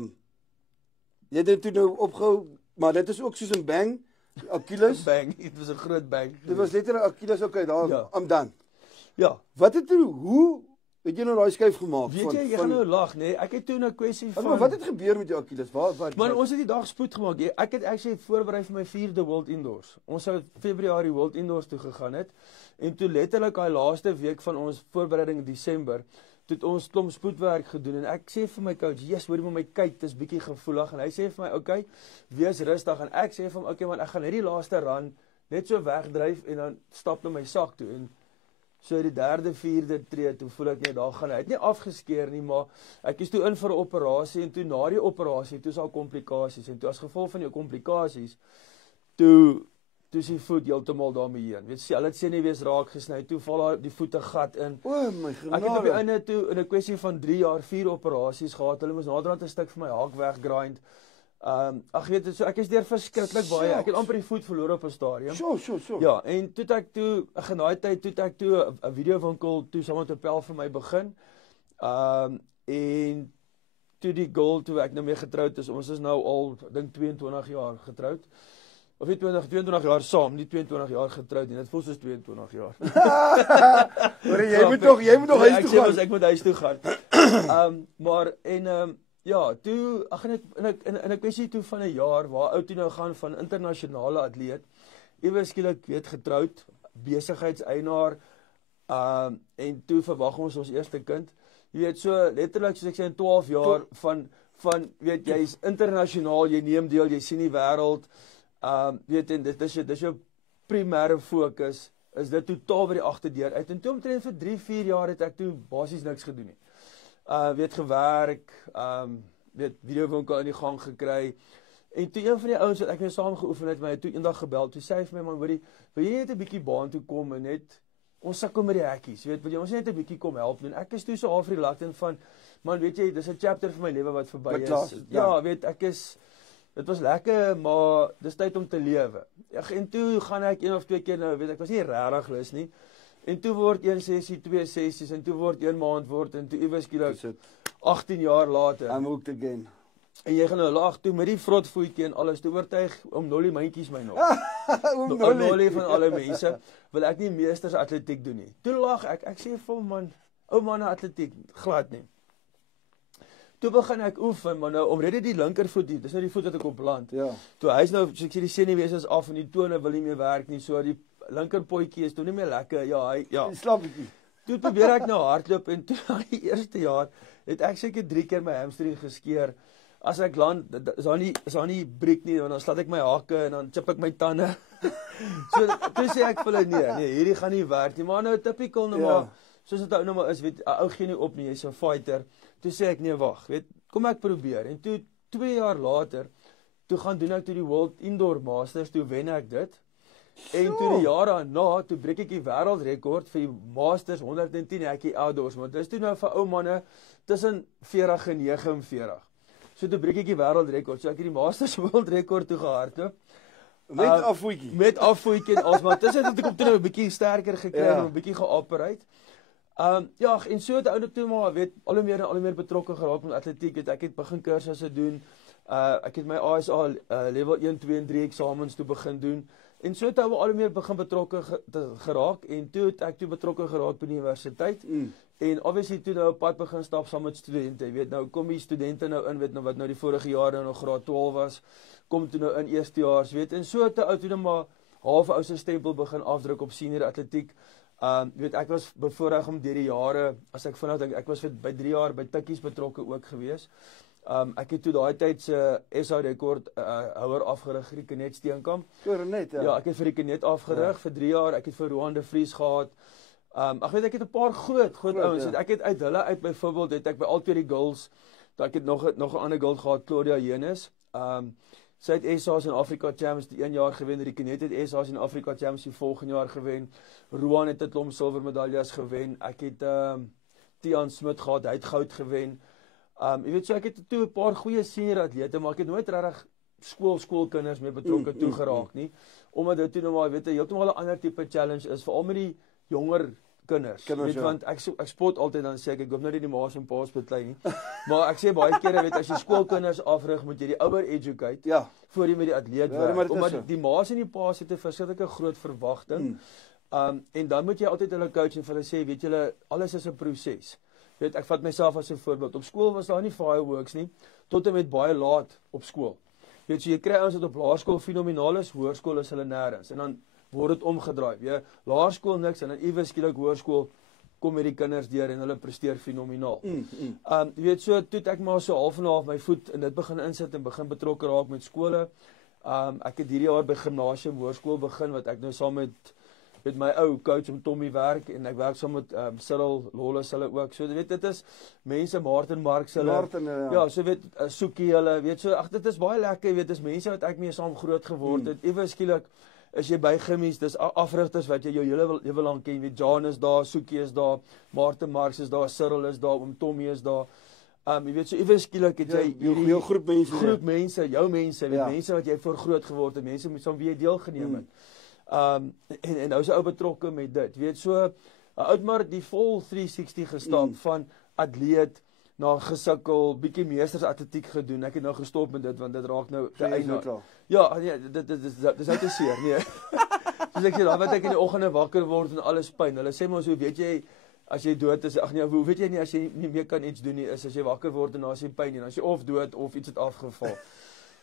Jy het dit toe nou opgehou, maar dit is ook soos 'n bang, Achilles. Bang, dit was 'n groot bang. Dit was letterlik Achilles, okay, daar, I'm done. Ja. Wat het toe, hoe het jy nou daai skuif gemaak? Weet jy gaan nou lag, nee, ek het toe 'n kwessie van... Maar wat het gebeur met jou Achilles? Maar ons het die dag spoed gemaak. Ek het actually voorberei vir my 4de World Indoors. Ons sou Februarie World Indoors toe gegaan het, en toe letterlik daai laaste week van ons voorbereiding in Desember, toe het ons klomp spoedwerk gedoen, en ek sê vir my coach, yes, hoor jy maar my kyk, dis bietjie gevoelig, en hy sê vir my, okay, wees rustig, en ek sê vir hom, okay man, ek gaan net die laaste run, net so wegdryf, en dan stap na my sak toe, en so die 3de, 4de tree, toe voel ek, nee, daar gaan hy het nie afgeskeer nie, maar ek is toe in vir 'n operasie, en toe na die operasie, toe is al komplikasies, en toe as gevolg van jou komplikasies, toe is die voet heeltemal daarmee heen. Weet jy, hulle het senuwees raak gesny, toe val daar die voete gat in. O my genade. Ek het op die einde toe in 'n kwessie van 3 jaar 4 operasies gehad. Hulle moes naderhand 'n stuk van my haak weggrind. Weet so ek is deur verskriklik baie. Ek het amper die voet verloor op 'n stadium. So. Ja, en toe ek in daai tyd toe ek 'n videowinkel toe saam met 'n pel vir my begin. En toe die girl toe ek nou mee getroud is. Ons is nou al dink 22 jaar getroud. Of nie 22 jaar saam, nie 22 jaar getroud nie. Dit voel soos 22 jaar. Hoor jy moet nog huis toe gaan. Ek moet huis toe gaan. Maar ja, toe in 'n kwessie toe van 'n jaar waar ou toe nou gaan van internasionale atleet, ewe skielik weet getroud, besigheidseienaar, en toe verwag ons eerste kind. Jy weet so letterlik soos ek sê in 12 jaar van weet jy's internasionaal, jy neem deel, jy sien die wêreld. Weet en dit is jou primêre fokus, is dit totaal by die agterdeur uit, en toe omtrent vir 3-4 jaar het ek toe basies niks gedoen nie. Weet gewerk, weet videowinkel in die gang gekry, en toe een van die ouens wat ek mee saam geoefen het, my toe eendag gebel, toe sê hy vir my, man, hoorie, wil jy net 'n bietjie baan toe kom, en net, ons sukkel met die hekkies, weet, wil jy ons net 'n bietjie kom help doen, ek is toe so half reluctant van, man, weet jy, dis 'n chapter vir my lewe wat verby is, ja, weet, dit was lekker, maar dis tyd om te lewe. En toe gaan ek 1 of 2 keer nou, weet ek was nie regtig lus nie. En toe word 1 sessie, 2 sessies, en toe word 1 maand word, en toe iewes skielik 18 jaar later. I'm hooked again. En jy gaan nou lag toe met die vrotvoetjie en alles, toe oortuig om Nolly myntjies my nog. Om Nolly van alle mense, wil ek nie meesters atletiek doen nie. Toe lag ek sê vir hom, man, ou man atletiek, glad nie. Toe begin ek oefen, maar nou omrede die linkervoet, dis nou die voet wat ek op land. Ja. Toe hy is nou, so ek sê die senuwees is af en die tone wil nie meer werk nie, so die linkerpotjie is toe nie meer lekker. Ja. Slaap bietjie. Toe probeer ek nou hardloop en toe die eerste jaar het ek seker 3 keer my hamstring geskeur. As ek land, is daar nie breek nie, want dan slaat ek my hakke en dan chip ek my tande. So toe sê ek vir hulle nee, hierdie gaan nie werk nie, maar nou typical nou maar, soos dit nou maar is, weet, ou gee nie op nie, jy's 'n fighter. Toe sê ek, nee, wag, weet, kom ek probeer. En toe 2 jaar later, toe gaan doen ek toe die World Indoor Masters, toe wen ek dit. En toe die jaar daarna, toe breek ek die wêreldrekord vir die Masters 110 hekkie outdoors, want dit is toe nou vir ou manne tussen 40 en 49. So toe breek ek die wêreldrekord, so ek het die Masters wêreldrekord toe gehardloop. Met afvoetjie. Met afvoetjie en alles, maar tussen het ek op toe nou 'n bietjie sterker gekry en 'n bietjie geoperate. Ja, en so het ou toe maar weet al hoe meer betrokke geraak met atletiek. Ek het begin kursusse doen. Ek het my ASA level 1, 2 en 3 eksamens toe begin doen. En so het ou al hoe meer begin betrokke geraak en toe het ek betrokke geraak by die universiteit. En obviously toe nou op pad begin stap saam met studente. Jy weet nou kom die studente nou in, weet nou wat nou die vorige jaar nou graad 12 was, kom toe nou in eerstejaars, weet. En so het ou toe maar half ou se stempel begin afdruk op senior atletiek. Weet ek was bevoorreg om deur die jare, as ek vanaf dink, ek was by 3 jaar by Tikkies betrokke ook gewees. Ek het toe daai tyd se SA rekord houer afgerig, Rikenet Steenkamp. Rikenet, ja. Ja, ek het vir Rikenet afgerig vir 3 jaar. Ek het vir Roan de Vries gehad. Ek het 'n paar groot ouens. Ja. Ek het uit hulle uit byvoorbeeld het ek by al twee die girls, ek het nog 'n ander girl gehad, Claudia Jenes. Sy het SA's in Afrika Champs die 1 jaar gewen. Rikenet het SA's in Afrika Champs die volgende jaar gewen. Roan het 'n klomp silwer medaljes gewen. Ek het Tiaan Smit gehad, hy het goud gewen. Jy weet so ek het toe 'n paar goeie senior atlete, maar ek het nooit regtig skoolkinders mee betrokke toe geraak nie, omdat dit toe nou maar weet jy heeltemal 'n ander tipe challenge is, veral met die jonger kinders weet, ja. Want ek spot altyd dan sê ek hoop nou nie die ma's en pa's beklei nie, maar ek sê baie kere weet as jy skoolkinders afrig, moet jy die ouer educate voor jy met die atleet werk, omdat die ma's en die pa's het 'n verskillike groot verwagting. En dan moet jy altyd hulle coach en vir hulle sê, weet julle, alles is 'n proses. Weet, ek vat myself as 'n voorbeeld. Op skool was daar nie fireworks nie, tot en met baie laat op skool. Weet, so jy kry ouens wat op laerskool fenomenaal is, hoërskool is hulle nêrens. En dan word dit omgedraai. Jy laerskool niks en dan iewers skielik hoërskool kom met die kinders deur en hulle presteer fenomenaal. Jy weet, so toe ek maar so half en half my voet in dit begin insit en begin betrokke raak met skole. Ek het hierdie jaar by gimnasium hoërskool begin wat ek nou saam met my ou coach om Tommy werk en ek werk saam met Cyril Lawless hulle ook. So weet dit is mense Martin Marks hulle. Ja, so weet Soekie hulle, weet so ag dit is baie lekker, weet dis mense wat ek mee saam groot geword het. Iewers skielik is jy by gimmies, dis afrigters wat jy jou hele lewe lank ken. Weet Jan is daar, Soekie is daar, Martin Marks is daar, Cyril is daar, oom Tommy is daar. Jy weet so iewers skielik het jy jou groep mense, jou mense, weet mense wat jy voor groot geword het, mense met wie jy deelgeneem het. En nou is ou betrokke met dit. Weet so, Oudmar die vol 360 gestap van atleet na gesukkel, bietjie meesters atletiek gedoen. Ek het nou gestop met dit want dit raak nou te einde. Ja, nee, dit is nou te seer, nee. Soos ek sê, dan wat ek in die oggende wakker word en alles pyn. Hulle sê maar so, weet jy, as jy dood is, ag nee, hoe weet jy nie as jy nie meer kan iets doen nie, is as jy wakker word en dan as jy pyn en as jy of dood of iets het afgeval.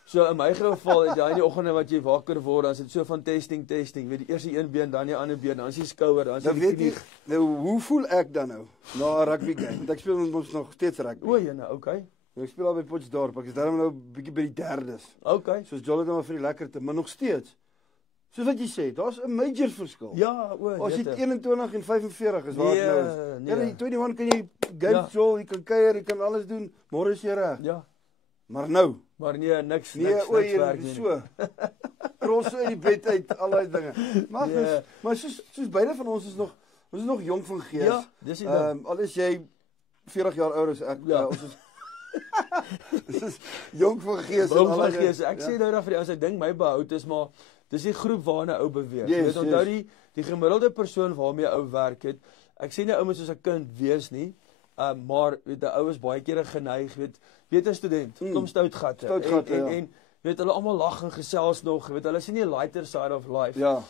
So in my geval, in die oggende wat jy wakker word, dan is dit so van testing, weet die eerste een been, dan die ander been, dan is die skouer, dan is die knie. Nou hoe voel ek dan nou, na 'n rugby game? Want ek speel met ons nog steeds rugby. O, jene, okay. Ek speel al by Potchefstroom, ek is daarom nou bietjie by die derdes. Okay. Soos Jolly dan vir die lekkerte, maar nog steeds. Soos wat jy sê, daar's 'n major verskil. Ja, as jy 21 en 45 is waar dit nou is. Ja, 21 kan jy game jol, jy kan kuier, jy kan alles doen, môre is jy reg. Ja. Maar nou, nee, niks werk nie. So. Krol so uit die bed uit, al daai dinge. Maar soos beide van ons is nog jong van gees. Ja, dis die ding. Al is jy 40 jaar ouer as ek, ons is dis is jong van gees en al daai. Ek sê nou dan vir die ouens, ek dink my behoud is maar dis die groep waarna ou beweeg. Jy weet onthou die gemiddelde persoon waarmee ou werk het. Ek sê nie ou moet soos 'n kind wees nie. Maar weet die ou is baie kere geneig, weet 'n student, kom stout gatte. En weet hulle almal lag en gesels nog, weet hulle sien nie lighter side of life. Ja.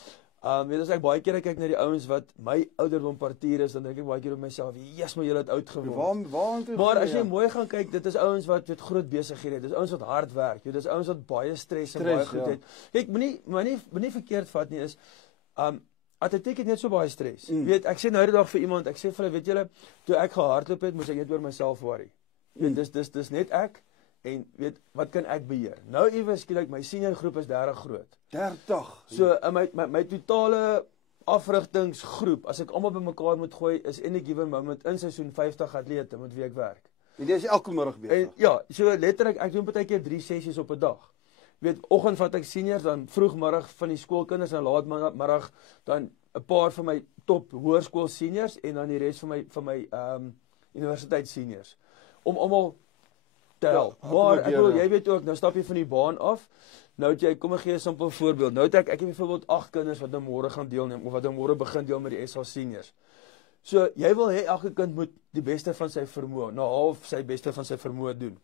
Weet as ek baie kere kyk na die ouens wat my ouderdom partuur is, dan dink ek baie keer op myself, yes, maar julle het oud geword. Maar as jy mooi gaan kyk, dit is ouens wat groot besighede het. Dis ouens wat hard werk. Dit is ouens wat baie stres en baie goed het. Kyk, moenie verkeerd vat nie is atletiek het net so baie stres. Weet, ek sê nou die dag vir iemand, ek sê vir hulle, weet julle, toe ek gehardloop het, moes ek net oor myself worry. Weet, dis net ek en weet, wat kan ek beheer? Nou iewers skielik my senior groep is 30 groot. 30. So in my totale afrigtingsgroep, as ek almal bymekaar moet gooi, is any given moment in seisoen 50 atlete met wie ek werk. En jy is elke middag besig. Ja, so letterlik ek doen partykeer 3 sessies op 'n dag. Weet, oggend vat ek seniors, dan vroegmiddag van die skoolkinders en laatmiddag dan 'n paar van my top hoërskool seniors en dan die res van my universiteit seniors om almal te help. Maar ek bedoel, jy weet ook, nou stap jy van die baan af. Nou het jy, kom ek gee 'n simpel voorbeeld. Nou het ek het byvoorbeeld 8 kinders wat nou môre gaan deelneem of wat nou môre begin deel met die SA seniors. So jy wil hê elke kind moet die beste van sy vermoë, nou half sy beste van sy vermoë doen.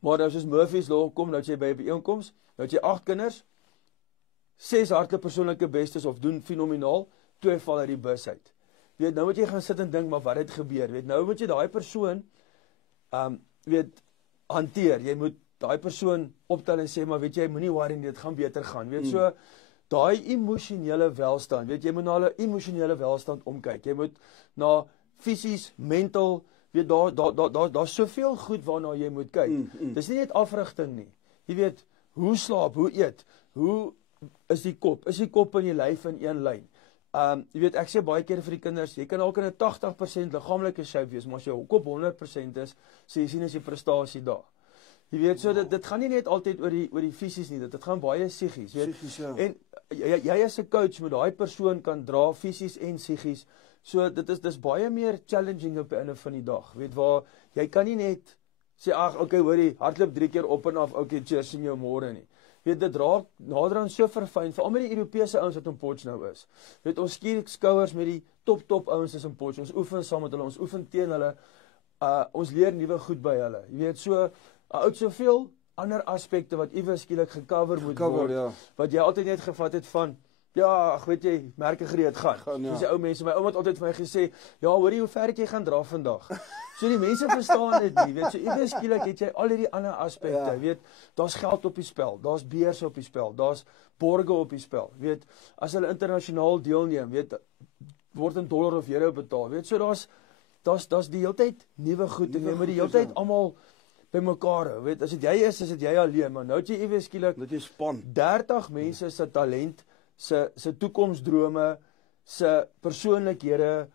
Maar nou soos Murphy's Law kom, nou het jy by 'n byeenkoms, nou het jy 8 kinders, 6 hardloop persoonlike bestes of doen fenomenaal, 2 val uit die bus uit. Weet, nou moet jy gaan sit en dink, maar wat het gebeur? Weet, nou moet jy daai persoon hanteer. Jy moet daai persoon optel en sê, maar weet jy, moenie worry nie, dit gaan beter gaan. Weet, so daai emosionele welstand, weet jy moet na hulle emosionele welstand omkyk. Jy moet na fisies, mental, weet daar's soveel goed waarna jy moet kyk. Dis nie net afrigting nie. Jy weet, hoe slaap, hoe eet, hoe is die kop in die lyf in een lyn. Jy weet, ek sê baie keer vir die kinders, jy kan ook in 'n 80% liggaamlike shape wees, maar as jou kop 100% is, so jy sien as jy prestasie daar. Jy weet, so dit gaan nie net altyd oor die fisies nie, dit gaan baie psigies, weet. Psigies, ja. En jy as 'n coach moet daai persoon kan dra fisies en psigies. So dis baie meer challenging op die einde van die dag, weet, waar jy kan nie net sê ag, okay, hoorie, hardloop 3 keer op en af, okay, cheers in jou môre nie. Weet, dit raak nader aan so verfyn, veral met die Europese ouens wat in Potch nou is. Weet, ons skier skouers met die top ouens is in Potch, ons oefen saam met hulle, ons oefen teen hulle, ons leer nuwe goed by hulle. Jy weet, so, uit soveel ander aspekte wat iewers skielik gecover moet word, ja. Wat jy altyd net gevat het van, ja, ag weet jy, merke gereed gaan. Ja. Dis die ou mense, my ouma het altyd vir my gesê, ja, hoorie, hoe ver het jy gaan dra vandag? So die mense verstaan dit nie, weet, so iewers skielik het jy al hierdie ander aspekte, Ja. weet, daar's geld op die spel, daar's beurse op die spel, daar's borge op die spel, weet, as hulle internasionaal deelneem, weet, word in dollar of euro betaal, weet, so daar's die hele tyd nuwe goed, en jy moet die hele tyd almal by mekaar hou, weet, as dit jy is jy alleen, maar nou het jy iewers skielik, Dat jy span. 30 mense se talent, se toekomsdrome, se persoonlikhede,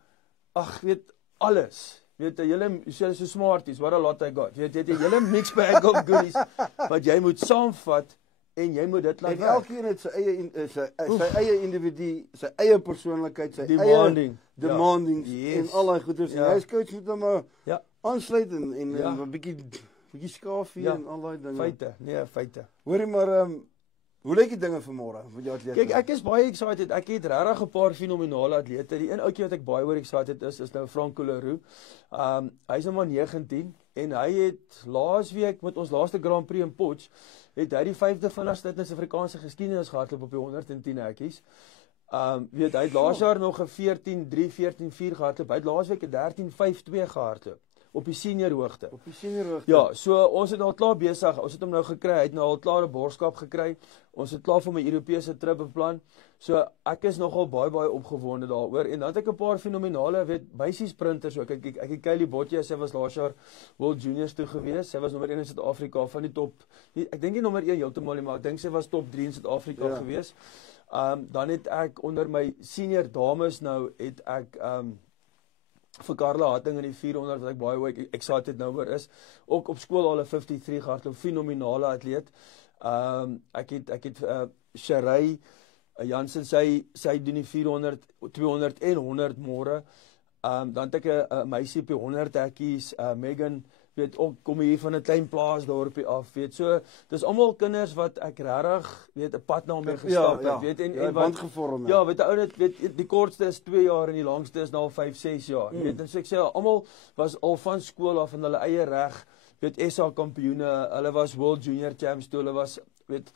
ag weet alles. Weet julle so smarties, what a lot I got. Weet jy hele mixed bag of goodies wat jy moet saamvat en jy moet dit laat En werk. elkeen het sy eie individu, sy eie persoonlikheid, sy Demanding. eie demandings Ja. en al daai goeders. Ja. En jy as coach moet hom Ja. aansluit en Ja. 'n bietjie skafie Ja. en al daai dinge. Feite, nee, feite. Hoorie maar hoe lyk die dinge vir môre met jou atlete? Kyk, ek is baie excited. Ek het regtig 'n paar fenominale atlete. Die een ouetjie wat ek baie oor excited is nou Franco Leroux. Hy's nou maar 19 en hy het laasweek met ons laaste Grand Prix in Potch het hy die 5de vinnigste in Suid-Afrikaanse geskiedenis gehardloop op die 110 hekkies. Weet hy het laas jaar nog 'n 14:3, 14:4 gehardloop. Hy het laasweek 'n 13:5:2 gehardloop op die senior hoogte. Op die senior hoogte. Ja, so ons het al klaar besig. Ons het hom nou gekry. Hy het nou al klaar 'n borgskap gekry. Ons het klaar vir my Europese trip beplan. So ek is nogal baie opgewonde daaroor. En dan het ek 'n paar fenominale, weet, meisie sprinters ook. Ek het Kylie Botja, sy was laas jaar World Juniors toe gewees. Sy was nommer 1 in Suid-Afrika van die top. Ek dink nie nommer 1 heeltemal nie, maar ek dink sy was top 3 in Suid-Afrika gewees. Dan het ek onder my senior dames nou het ek vir Karla Hatting in die 400 wat ek baie excited nou oor is. Ook op skool al 'n 53 gehardloop, fenominale atleet. Ek het Sherry Jansen, sy doen die 400, 200 en 100 môre. Dan het ek 'n meisie op die 100 hekkies, Megan, weet ook kom hier van 'n klein plaasdorpie af, weet. So dis almal kinders wat ek regtig weet 'n pad na hom mee gestap het, weet, en band gevorm. Ja, weet 'n ou net weet die kortste is 2 jaar en die langste is nou al 5, 6 jaar. Weet, en so ek sê almal was al van skool af in hulle eie reg, weet, SA kampioene, hulle was World Junior Champs toe, hulle was weet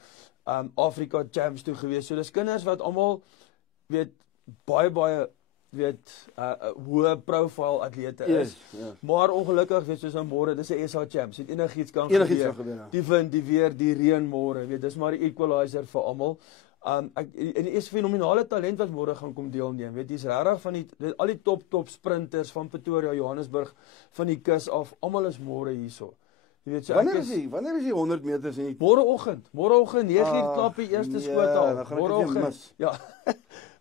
Afrika Champs toe gewees. So dis kinders wat almal weet baie weet hoë profile atlete is. Maar ongelukkig weet soos nou môre, dis 'n SA Champs. Het enigiets kan gebeur. Die wind, die weer, die reën môre, weet, dis maar die equalizer vir almal. En die eerste fenominale talent wat môre gaan kom deelneem, weet, dis regtig van al die top sprinters van Pretoria, Johannesburg, van die kus af, almal is môre hierso. Jy weet, so wanneer is die 100 meters en môreoggend 9:00 klap die eerste skoot al. Môreoggend. Ja.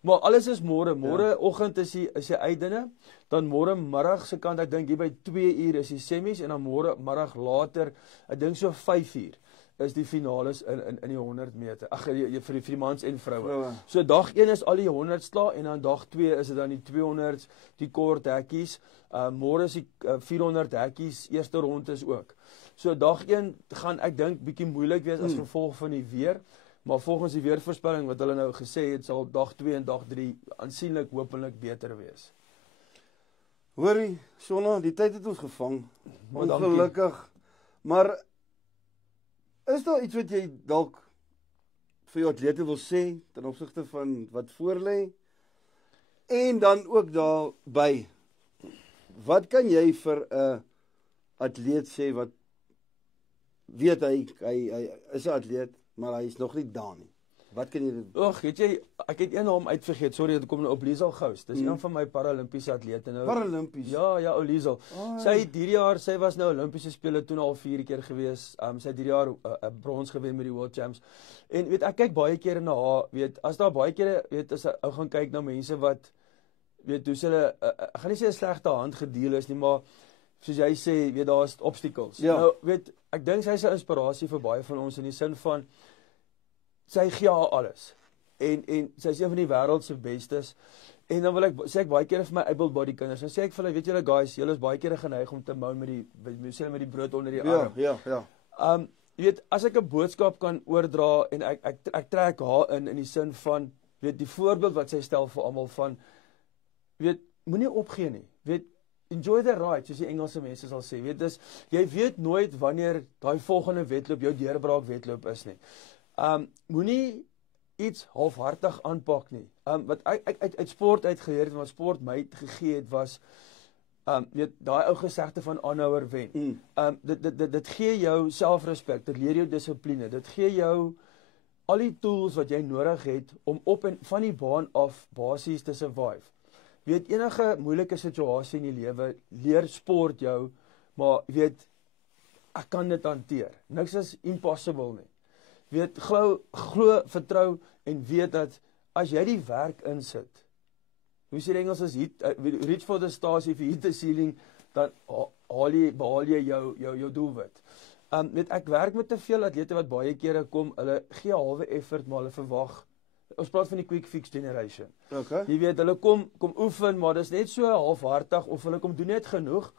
Maar alles is môre. Môreoggend is die uitdinne, dan môre middag se kant ek dink hier by 2:00 is die semies en dan môre middag later, ek dink so 5:00 is die finales in die 100 meter. Ag vir die mans en vroue. So dag 1 is al die 100 sla en dan dag 2 is dit dan die 200, die kort hekkies. Môre is die 400 hekkies, eerste ronde is ook. So dag 1 gaan ek dink bietjie moeilik wees as gevolg van die weer, maar volgens die weervoorspelling wat hulle nou gesê het, sal dag 2 en dag 3 aansienlik hopelik beter wees. Hoorie, Sonna, die tyd het ons gevang. Ongelukkig. Maar is daar iets wat jy dalk vir jou atlete wil sê ten opsigte van wat voorlê? En dan ook daarby, wat kan jy vir 'n atleet sê wat weet hy is 'n atleet, maar hy is nog nie daar nie. Wat kan jy doen? Ag, weet jy, ek het een naam uitvergeet. Sorry, dit kom nou op Liesel Gous. Dis een van my Paralimpiese atlete nou. Paralimpies? Ja, ou Liesel. Sy het hierdie jaar, sy was nou Olimpiese spele toe al 4 keer gewees. Sy het hierdie jaar 'n brons gewen met die World Champs. En weet ek kyk baie kere na haar, weet as daar baie kere weet as ou gaan kyk na mense wat weet hoe hulle ek gaan nie sê 'n slegte hand gedeel is nie, maar soos jy sê, weet daar's obstacles. Ja. Nou, weet ek dink sy's 'n inspirasie vir baie van ons in die sin van sy gee haar alles. En sy is een van die wêreld se bestes. En dan wil ek sê ek baie kere vir my able body kinders. Dan sê ek vir hulle, weet julle guys, julle is baie kere geneig om te mou met die brood onder die arm. Ja. Jy weet, as ek 'n boodskap kan oordra en ek trek haar in die sin van weet die voorbeeld wat sy stel vir almal van weet moenie opgee nie. Weet enjoy the ride, soos die Engelse mense sal sê. Weet dis jy weet nooit wanneer daai volgende wedloop jou deurbraak wedloop is nie. Moenie iets halfhartig aanpak nie. Wat ek uit sport uitgeleer het, wat sport my gegee het was weet daai ou gesegde van aanhouer wen. Dit gee jou selfrespek, dit leer jou dissipline, dit gee jou al die tools wat jy nodig het om op en van die baan af basies te survive. Weet enige moeilike situasie in die lewe leer sport jou, maar weet ek kan dit hanteer. Niks is impossible nie. Weet glo, vertrou en weet dat as jy die werk insit, hoe sê die Engels is reach for the stars, if you hit the ceiling, dan behaal jy jou doelwit. Weet ek werk met te veel atlete wat baie kere kom, hulle gee halwe effort, maar hulle verwag. Ons praat van die quick fix generation. Okay. Jy weet, hulle kom oefen, maar dis net so halfhartig of hulle kom doen net genoeg,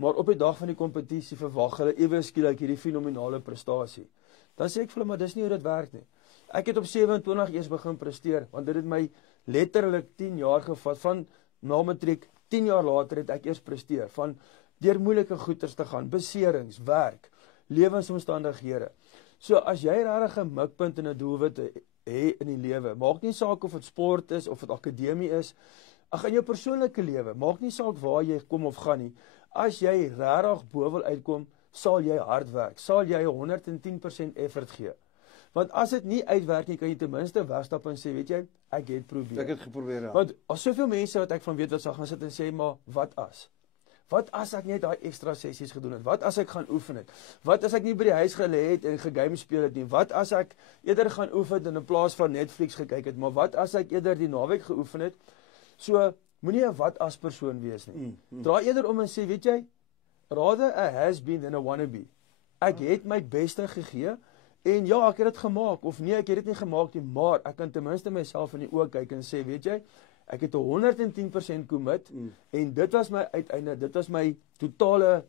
maar op die dag van die kompetisie verwag hulle ewe skielik hierdie fenominale prestasie. Dan sê ek vir hulle, maar dis nie hoe dit werk nie. Ek het op 27 eers begin presteer, want dit het my letterlik 10 jaar gevat, van na matriek, 10 jaar later het ek eers presteer, van deur moeilike goeters te gaan, beserings, werk, lewensomstandighede. So as jy regtig 'n mikpunt en 'n doelwit hê in die lewe, maak nie saak of dit sport is, of dit akademie is, ag in jou persoonlike lewe, maak nie saak waar jy kom of gaan nie, as jy regtig bo wil uitkom, sal jy hard werk, sal jy 110% effort gee. Want as dit nie uitwerk nie, kan jy ten minste wegstap en sê, weet jy, ek het probeer. Ek het geprobeer, ja. Want as soveel mense wat ek van weet wat sal gaan sit en sê, maar wat as? Wat as ek net daai ekstra sessies gedoen het? Wat as ek gaan oefen het? Wat as ek nie by die huis gelê het en gegame speel het nie? Wat as ek eerder gaan oefen en in plaas van Netflix gekyk het? Maar wat as ek eerder die naweek geoefen het? So, moenie 'n wat as persoon wees nie. Draai eerder om en sê, weet jy, rather a has been than a wannabe. Ek het my beste gegee en ja, ek het dit gemaak of nee, ek het dit nie gemaak nie, maar ek kan ten minste myself in die oë kyk en sê, weet jy, ek het 110% commit en dit was my uiteinde, dit was my totale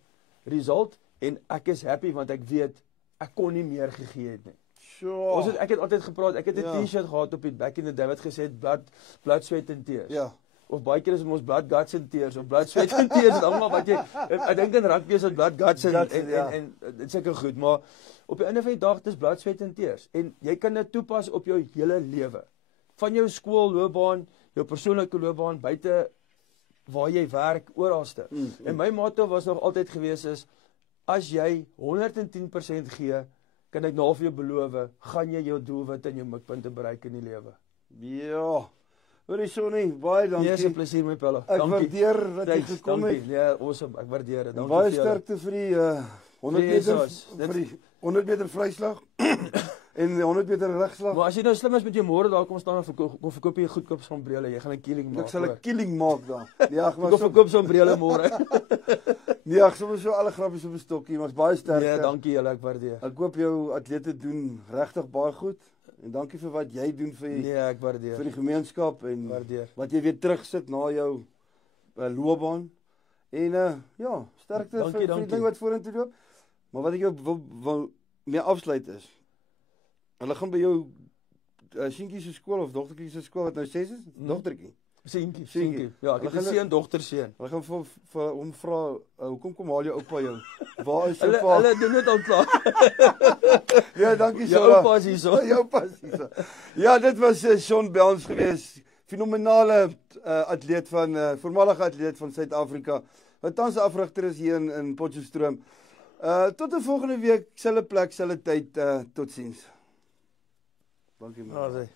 result en ek is happy want ek weet ek kon nie meer gegee het nie. Sure. Ek het altyd gepraat, ek het 'n Ja. T-shirt gehad op die back in the day wat gesê het blood, sweat and tears. Ja. Of baie keer is ons blood, guts and tears of blood, sweat and tears en almal wat jy ek dink in rugby is dit blood, guts en dit seker goed, maar op die einde van die dag dis blood, sweat and tears en jy kan dit toepas op jou hele lewe. Van jou skoolloopbaan, jou persoonlike loopbaan, buite waar jy werk, oralste. En my motto was nog altyd gewees is, as jy 110% gee, kan ek nou vir jou beloof, gaan jy jou doelwitte en jou mikpunte bereik in die lewe. Ja. Hoorie Sonny, baie dankie. Nee, is 'n plesier my pelle. Ek Dankie. waardeer dat jy Thanks, gekom het. dankie. Nee, awesome. Ek waardeer dit. Dankie Baie vir julle. sterkte vir die 100 meter vir die 100 meter vryslag en die 100 meter rugslag. Maar as jy nou slim is met jou môre daar kom staan en verkoop jy goedkoop sombrele, jy gaan 'n killing maak. Ek sal 'n killing maak daar. Ja, ek Ek verkoop sombrele môre. Nee, ek sommer so alle grappies op 'n stokkie, maar baie sterkte. Nee, dankie julle, ek waardeer. Ek hoop jou atlete doen regtig baie goed en dankie vir wat jy doen vir Nee, ek waardeer. vir die gemeenskap en Waardeer. wat jy weer terugsit na jou loopbaan. En ja, sterkte Dankie, vir die dankie. ding wat vorentoe loop. Maar wat ek jou wil mee afsluit is, hulle gaan by jou seentjie se skool of dogtertjie se skool wat nou 6 is, dogtertjie. Seentjie. Ja, ek het 'n seun, dogter, seun. Hulle gaan vir hom vra, hoekom kom haal jou oupa jou? Waar is jou Hulle pa? hulle doen dit al klaar. Ja, dankie Jou Shaun. oupa is hierso. Jou oupa is hierso. Ja, dit was Shaun Belns geweest. Fenominale atleet van voormalige atleet van Suid-Afrika. Wat tans afrigter is hier in Potchefstroom. Tot 'n volgende week, selfe plek, selfe tyd. Totsiens. Dankie man. Ja,